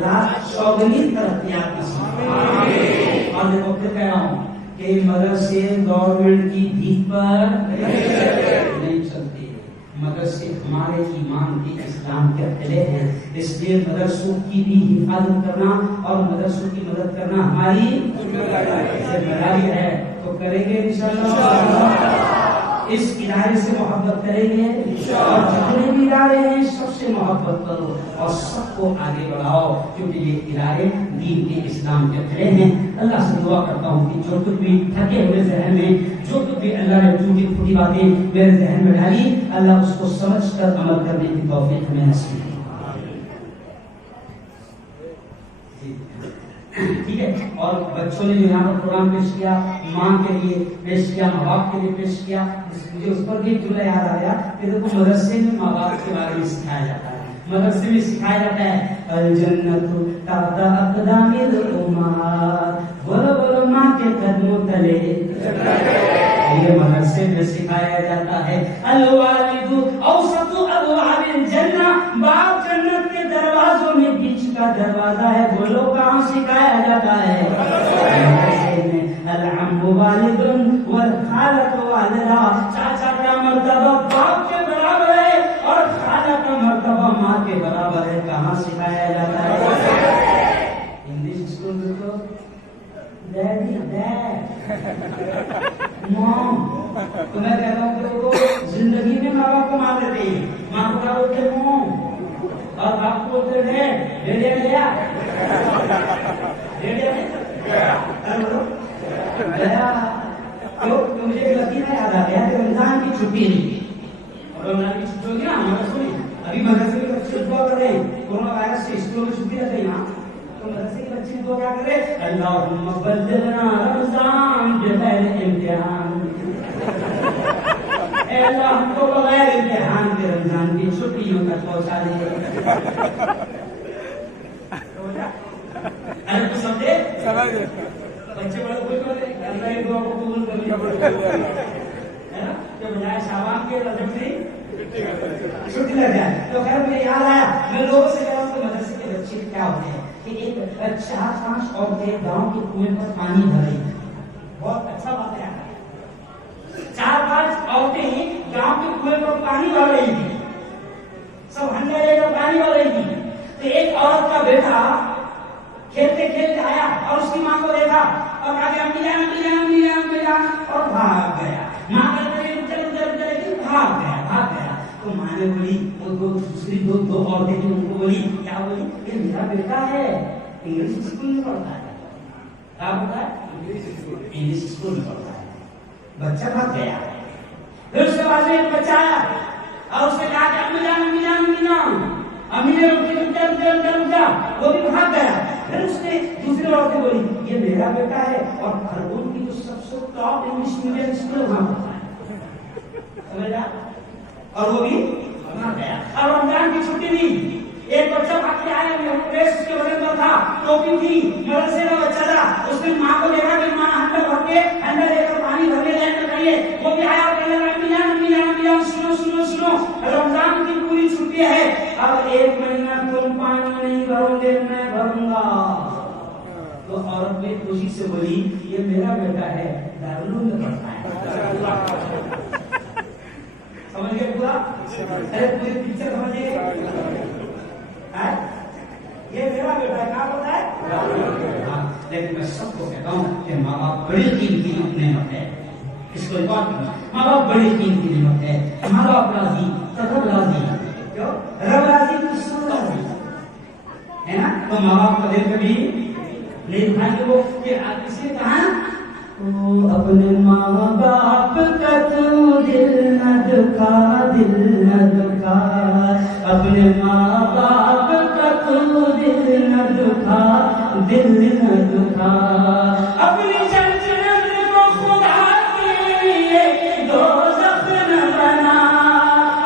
رات چوگنی ترقیات نصیب فرمائے. اور دیکھو پھر کہہ رہا ہوں کہ مدرسے گورنمنٹ کی بھیک پر نہیں چلتے. مدرسے ہمارے ایمان کے اسلام کے قلعے ہیں. اس لیے مدرسوں کی بھی حفاظت کرنا اور مدرسوں کی مدد کرنا ہماری ذمہ داری ہے. تو کریں گے انشاءاللہ. اس ادارے سے محبت کریں گے اور جتنے بھی ادارے ہیں سب سے محبت کرو اور سب کو آگے بڑھاؤ کیونکہ یہ ادارے دین کے اسلام کے قلعے ہیں. اللہ سے دعا کرتا ہوں کہ جو کچھ بھی تھکے ہوئے ذہن میں، جو کچھ بھی اللہ نے ٹوٹی پھوٹی باتیں میرے ذہن میں ڈالی، اللہ اس کو سمجھ کر عمل کرنے کی توفیق ہمیں نصیب کرے. ٹھیک ہے. اور بچوں نے جو یہاں پر پروگرام پیش کیا، ماں کے لیے پیش کیا، ماں باپ کے لیے پیش کیا، مجھے اس پر بھی جملہ یاد آ گیا کہ دیکھو مدرسے میں ماں باپ کے بارے میں سکھایا جاتا ہے. مدرسے میں سکھایا جاتا ہے الجنت تحت اقدام الامہات، بولو بولو ماں کے قدموں تلے. یہ مدرسے میں سکھایا جاتا ہے الوالد اوسط ابواب الجنہ، باپ جنت کے دروازوں میں بیچ کا دروازہ ہے. بولو کہاں سکھایا جاتا ہے؟ مدرسے میں. العم والد والخالۃ والدہ، چاچا کا مرتبہ باپ کے برابر ہے اور خالہ کا مرتبہ ماں کے برابر ہے. کہاں سکھایا جاتا ہے؟ انگلش اسکول میں تو ڈیڈی ڈیڈ مام. تو میں کہتا ہوں کہ وہ زندگی میں ماں باپ کو ماں دیتے ہیں. ماں کو کیا بولتے مام اور باپ کو بولتے ڈیڈ. ڈیڈیا گیا، ڈیڈیا گیا. تو مجھے ایک لطیفہ یاد آ گیا کہ رمضان کی چھٹی نہیں، اور رمضان کی چھٹی ہوگی نا مدرسوں میں. ابھی مدرسے کے بچے دعا کر رہے ہیں کورونا وائرس سے اسکول میں چھٹی رکھ رہی نا، تو مدرسے کے بچے دعا کیا کر رہے؟ اللہم بلغنا رمضان بغیر امتحان. اے اللہ ہم کو بغیر امتحان کے رمضان کی چھٹیوں تک پہنچا دے. ارے تو سمجھے؟ بچے بڑے خوش ہو رہے اللہ کی دعا کو قبول کر لیا ہے نا، کہ بجائے شعبان کے رجب سے چھٹی لگ جائے. تو خیر مجھے یاد آیا، میں لوگوں سے کہہ رہا ہوں کہ ایک 4-5 عورتیں گاؤں کے کنویں پر پانی بھر رہی تھی. بہت اچھا بات ہے. 4-5 عورتیں گاؤں کے کنویں پر پانی بھر رہی تھی, سب ہنڈے لے کر پانی بھر رہی تھی. تو ایک عورت کا بیٹا کھیلتے کھیلتے آیا اور اس کی ماں کو دیکھا اور کہا کہ امی جان امی جان امی جان امی جان, اور بھاگ گیا. ماں کہتے ادھر ادھر ادھر بھاگ گیا. تو ماں نے بولی, وہ دوسری دو عورتیں تھیں, ان کو بولی, کیا بولی, یہ میرا بیٹا ہے, انگلش اسکول میں پڑھتا ہے. کیا پڑھتا ہے؟ انگلش اسکول میں پڑھتا ہے. بچہ بھاگ گیا. پھر اس کے بعد میں ایک بچہ آیا اور اس نے کہا کہ امی جان امی جان امی جان, امی نے رک جا, وہ بھی بھاگ گیا. پھر اس نے دوسری عورتیں بولی, یہ میرا بیٹا ہے اور خرگون کی جو سب سے ٹاپ انگلش میڈیم اسکول وہاں پڑھتا ہے. سمجھا؟ اور وہ بھی بھاگ گیا. اور رمضان کی چھٹی تھی, ایک بچہ بھاگ کے آیا, اس کے وزن پر تھا, ٹوپی تھی, مدرسے کا بچہ تھا. اس نے ماں کو دیکھا کہ ماں ہنڈا بھر کے ہنڈا لے کر پانی بھرنے جائے تو کہیے, وہ بھی آیا اور کہنے لگا امی جان امی جان امی جان, سنو سنو سنو, رمضان کی پوری چھٹی ہے, اب 1 مہینہ تم پانی نہیں بھرو گے, میں بھروں گا. تو عورت نے خوشی سے بولی, یہ میرا بیٹا ہے, دارالعلوم میں پڑھتا ہے. سمجھ گئے پورا؟ ارے پوری پکچر سمجھ گئے؟ یہ میرا بیٹا ہے, کیا پڑھتا ہے؟ لیکن میں سب کو کہتا ہوں کہ ماں باپ بڑی قیمتی نعمت ہے. اس کو بات کرنا, ماں باپ بڑی قیمتی نعمت ہے. ماں باپ راضی تو رب راضی, کیوں رب راضی تو سب راضی ہے نا. تو ماں باپ کا دل کبھی نہیں دکھائیں گے. وہ کہ کسی نے کہا اپنے ماں باپ کا تو دل نہ دکھا, دل نہ دکھا, اپنے ماں باپ کا تو دل نہ دکھا, دل نہ دکھا. اپنی سلطنت کو خدا کے لیے دوزخ نہ بنا,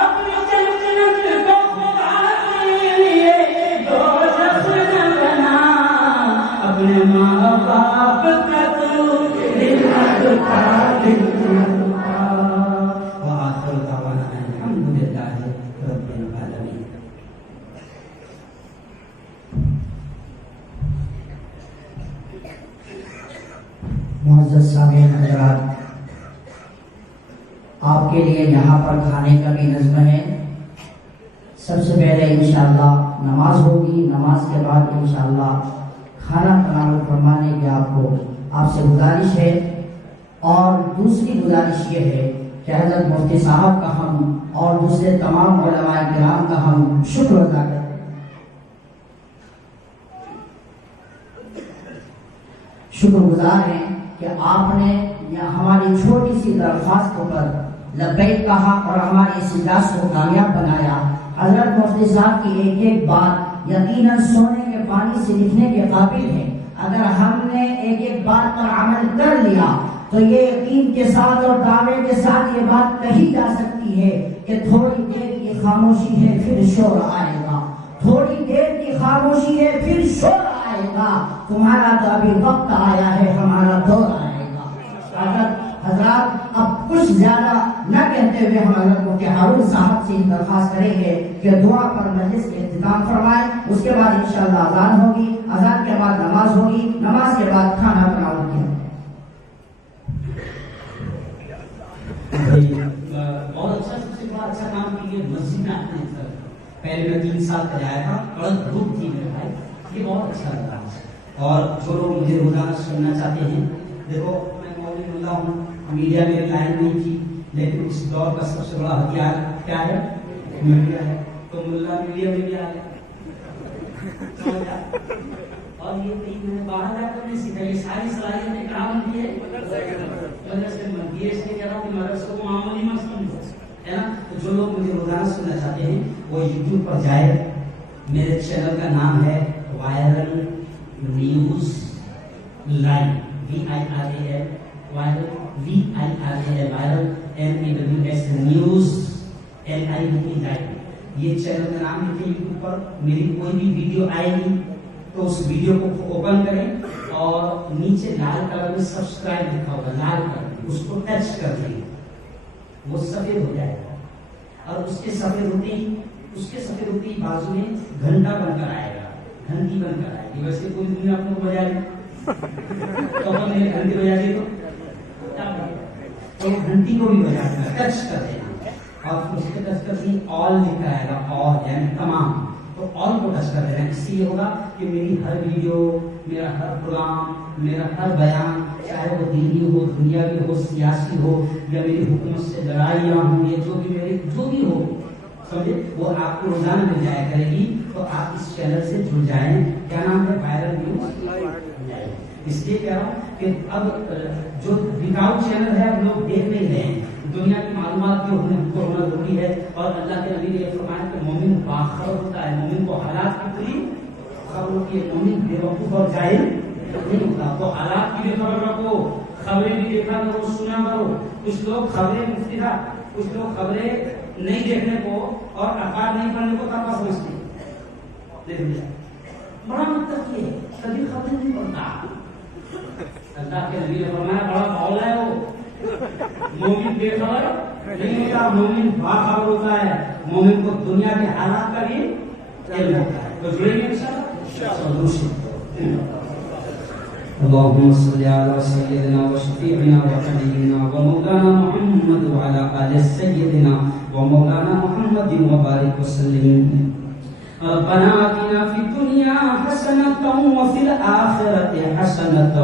اپنی سلطنت کو خدا کے لیے دوزخ نہ بنا, اپنے ماں باپ کا تو دل نہ دکھا, دل نہ دکھا. وآخر دعوانا الحمد للہ رب العالمین. معزز سامعین حضرات, آپ کے لیے یہاں پر کھانے کا بھی نظم ہے. سب سے پہلے انشاءاللہ نماز ہوگی, نماز کے بعد انشاءاللہ کھانا تناول فرمانے کی آپ سے گزارش ہے. اور دوسری گزارش یہ ہے کہ حضرت مفتی صاحب کا ہم اور دوسرے تمام علماء کرام کا ہم شکر ادا کرتے ہیں. شکر گزار ہیں کہ آپ نے ہماری چھوٹی سی درخواست پر لبیک کہا اور ہماری اس اجلاس کو کامیاب بنایا. حضرت مفتی صاحب کی ایک ایک بات یقیناً سونے کے پانی سے لکھنے کے قابل ہے. اگر ہم نے ایک ایک بات پر عمل کر لیا تو یہ یقین کے ساتھ اور دعوے کے ساتھ یہ بات کہی جا سکتی ہے کہ تھوڑی دیر کی خاموشی ہے پھر شور آئے گا, تھوڑی دیر کی خاموشی ہے پھر شور آئے گا. تمہارا تو ابھی وقت آیا ہے, ہمارا دور آئے گا. حضرات اب کچھ زیادہ نہ کہتے ہوئے ہم حضرت مفتی ہارون صاحب سے درخواست کریں گے کہ دعا پر مجلس کے اختتام فرمائیں. اس کے بعد انشاءاللہ اذان ہوگی, اذان کے بعد نماز ہوگی, نماز کے بعد کھانا تناول کیا. بہت اچھا, سب سے بڑا اچھا کام کیے مسجد میں آتے ہیں سر. پہلے میں 3 سال کا جایا تھا, بڑا دھوپ تھی میرے بھائی, یہ بہت اچھا لگا. اور جو لوگ مجھے روزانہ سننا چاہتے ہیں, دیکھو میں مولوی ملا ہوں, میڈیا میری لائن نہیں تھی, لیکن اس دور کا سب سے بڑا ہتھیار کیا ہے؟ میڈیا ہے. تو ملا میڈیا میں بھی آ گیا. اور یہ میں نے باہر جا کر نہیں سیکھا, یہ ساری صلاحیتیں کہاں بنتی ہے؟ مدرسے میں بنتی ہے. اس لیے کہہ رہا ہوں کہ مدرسوں کو معمولی مت سمجھو, ہے نا. تو جو لوگ مجھے روزانہ سننا چاہتے ہیں وہ یوٹیوب پر جائے. میرے چینل کا نام ہے viral news line, VIRAL, viral VIRAL, viral NEWS news LIVE line. یہ چینل کا نام لکھیں یوٹیوب پر. میری کوئی بھی ویڈیو آئے گی تو اس ویڈیو کو اوپن کریں اور نیچے لال کلر میں سبسکرائب لکھا ہوگا, لال کلر, اس کو ٹچ کر دیں, وہ سفید ہو جائے گا. اور اس کے سفید ہوتے ہی بازو میں گھنٹا بن کر آئے گا. گھنٹی بن کر آئے گی. ویسے پوری دنیا آپ کو بجائے گی تو اپن نے گھنٹی بجا دی تو گھنٹی کو بھی بجا دینا, ٹچ کر دینا, اور اس کے ٹچ کر دی آل لکھا آئے گا, آل یعنی تمام, تو آل کو ٹچ کر دینا. اس سے یہ ہوگا کہ میری ہر ویڈیو, میرا ہر پروگرام, میرا ہر بیان, چاہے وہ دینی ہو, دنیاوی ہو, سیاسی ہو, یا میری حکومت سے لڑائیاں ہوں, یا جو بھی میری جو بھی ہو, سمجھے, وہ آپ کو روزانہ مل جایا کرے گی. تو آپ اس چینل سے جڑ جائیں. کیا نام ہے؟ Viral news. اس لیے کہہ رہا ہوں کہ اب جو بکاؤ چینل ہے اب لوگ دیکھ نہیں رہے ہیں. دنیا کی معلومات جو ہم کو ہونا ضروری ہے, اور اللہ کے نبی نے یہ فرمایا کہ مومن باخبر ہوتا ہے, مومن کو حالات کی پوری خبر ہوتی ہے, مومن بے وقوف اور جاہل نہیں ہوتا. تو حالات کی بھی خبر رکھو, خبریں بھی دیکھا کرو, سنا کرو. کچھ لوگ خبریں مفتی تھا, کچھ لوگ خبریں نہیں دیکھنے کو اور اخبار نہیں پڑھنے کو تقوا سمجھتے ہیں. دیکھ لیا بڑا متقی ہے, کبھی خبریں نہیں پڑھتا. اللہ کے نبی نے فرمایا بڑا بولا ہے وہ, مومن بے خبر نہیں ہوتا, مومن باخبر ہوتا ہے. مومن کو دنیا کے حالات کا بھی علم ہوتا ہے. تو جڑیں گے انشاءاللہ. اللهم صل على سيدنا وشفيعنا وحبيبنا ومولانا محمد وعلى آل سيدنا ومولانا محمد وبارك وسلم. ربنا آتنا في الدنيا حسنة وفي الآخرة حسنة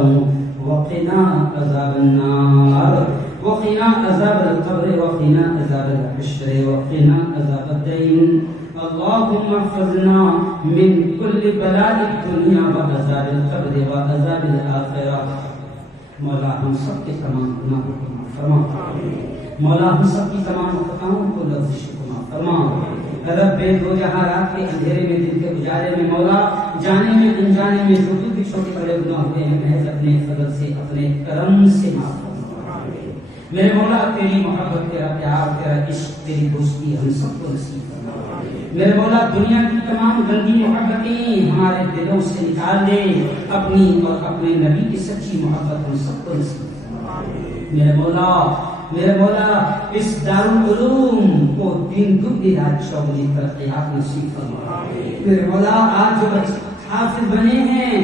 وقنا عذاب النار وقنا عذاب القبر وقنا عذاب الحشر وقنا عذاب الدين. اللهم احفظنا من كل بلاء الدنيا وعذاب القبر وعذاب الآخرة. مولا ہم سب کے تمام گناہوں کو معاف فرما. مولا ہم سب کی تمام خطاؤں کو لغزش کو معاف فرما. رب دو جہاں رات کے اندھیرے میں, دن کے اجالے میں, مولا جانے میں انجانے میں جو بھی چھوٹے بڑے گناہ ہوئے ہیں, محض اپنے فضل سے, اپنے کرم سے معاف فرما. میرے مولا تیری محبت, تیرا پیار, تیرا عشق, تیری دوستی ہم سب کو نصیب فرما. میرے مولا دنیا کی تمام گندی محبتیں ہمارے دلوں سے نکال دے, اپنی اور اپنے نبی کی سچی محبت ہم سب کو نصیب فرما. میرے مولا اس دارالعلوم کو دین دگنی رات چوگنی ترقیات نصیب فرما. میرے مولا آج جو حافظ بنے ہیں,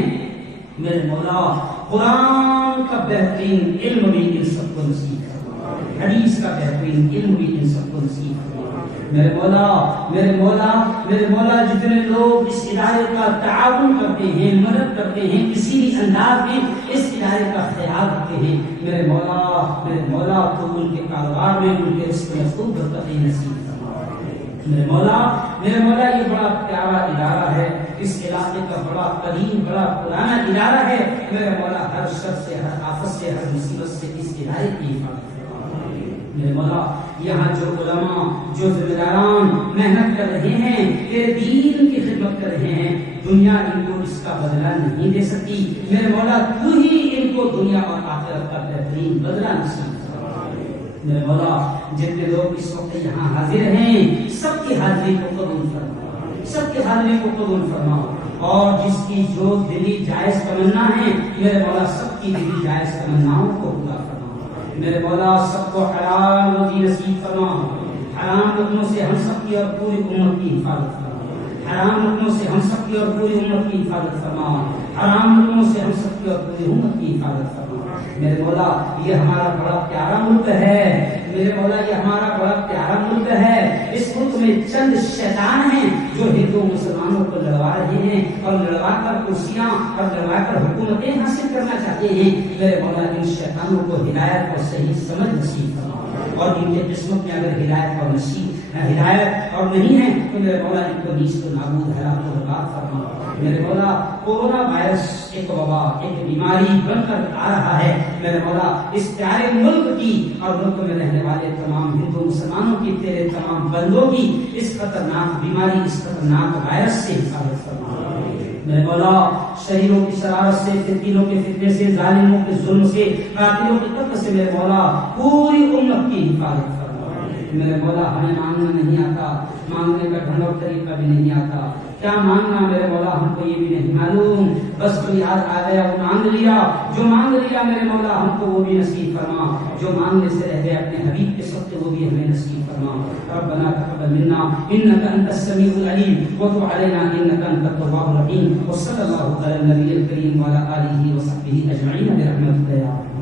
میرے مولا قرآن کا بہترین علم بھی ان سب کو نصیب فرما, حدیث کا بہترین علم بھی ان سب کو نصیب فرما. میرے مولا جتنے لوگ اس ادارے کا تعاون کرتے ہیں, مدد کرتے ہیں, کسی بھی انداز میں اس ادارے کا خیال رکھتے ہیں, میرے مولا تو ان کے کاروبار میں, ان کے رزق میں خوب برکت نصیب فرما. میرے مولا یہ بڑا پیارا ادارہ ہے, اس علاقے کا بڑا قدیم, بڑا پرانا ادارہ ہے. میرے مولا ہر شر سے, ہر آفت سے, ہر مصیبت سے اس ادارے کی حفاظت. میرے مولا یہاں جو علماء, جو ذمہ داران محنت کر رہے ہیں, تیرے دین کی خدمت کر رہے ہیں, دنیا ان کو اس کا بدلہ نہیں دے سکتی. میرے مولا تو ہی ان کو دنیا اور آخرت کا بہترین بدلہ نصیب فرما. میرے مولا جتنے لوگ اس وقت یہاں حاضر ہیں, سب کی حاضری کو قبول فرما, سب کی حاضری کو قبول فرما. اور جس کی جو دلی جائز تمنا ہے, میرے مولا سب کی دلی جائز تمناؤں کو پورا فرما. میرے مولا سب کو حلال روزی نصیب فرما. حرام لقموں سے ہم سب کی اور پوری امت کی حفاظت فرما. حرام لقموں سے ہم سب کی اور پوری امت کی حفاظت فرما. حرام لقموں سے ہم سب کی اور پوری امت کی حفاظت فرما. میرے مولا یہ ہمارا بڑا پیارا ملک ہے, میرے مولا یہ ہمارا بڑا پیارا ملک ہے. اس ملک میں چند شیطان ہیں جو ہندو مسلمانوں کو لڑوا رہے ہیں, اور لڑوا کر کرسیاں اور لڑوا کر حکومتیں حاصل کرنا چاہتے ہیں. میرے مولا ان شیطانوں کو ہدایت اور صحیح سمجھ نصیب فرما, اور ان کے قسمت میں اگر ہدایت اور نہیں ہے تو میرے مولا ان کو نیست و نابود, ہلاک و برباد فرما. میرے مولا کورونا وائرس ایک وبا, ایک بیماری بن کر آ رہا ہے. میرے مولا اس پیارے ملک کی اور ملک میں رہنے والے تمام ہندو مسلمانوں کی, تیرے تمام بندوں کی اس خطرناک بیماری, اس خطرناک وائرس سے حفاظت فرما. میرے مولا شہیدوں کی شرارت سے, فتنوں کے فتنے سے, ظالموں کے ظلم سے, قاتلوں کے قتل سے میرے مولا پوری امت کی حفاظت فرما. میرے مولا ہمیں مانگنا نہیں آتا, مانگنے کا ڈھنگ اور طریقہ بھی نہیں آتا, کیا مانگنا میرے مولا ہم کو یہ بھی نہیں معلوم، بس جو یاد آ گیا وہ مانگ لیا، جو مانگ لیا میرے مولا ہم کو وہ بھی نصیب فرما، جو مانگنے سے رہ گئے اپنے حبیب کے صدقے وہ بھی ہمیں نصیب فرما۔ ربنا تقبل منا انك انت السميع العليم وتب علينا انك انت التواب الرحيم، وصلى الله على النبي الكريم وعلى اله وصحبه اجمعين برحمتك يا ارحم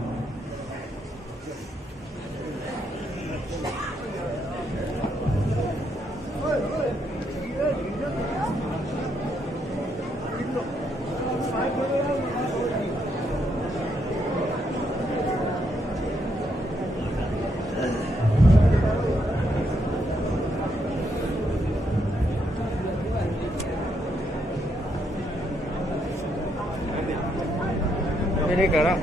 میں نے کرا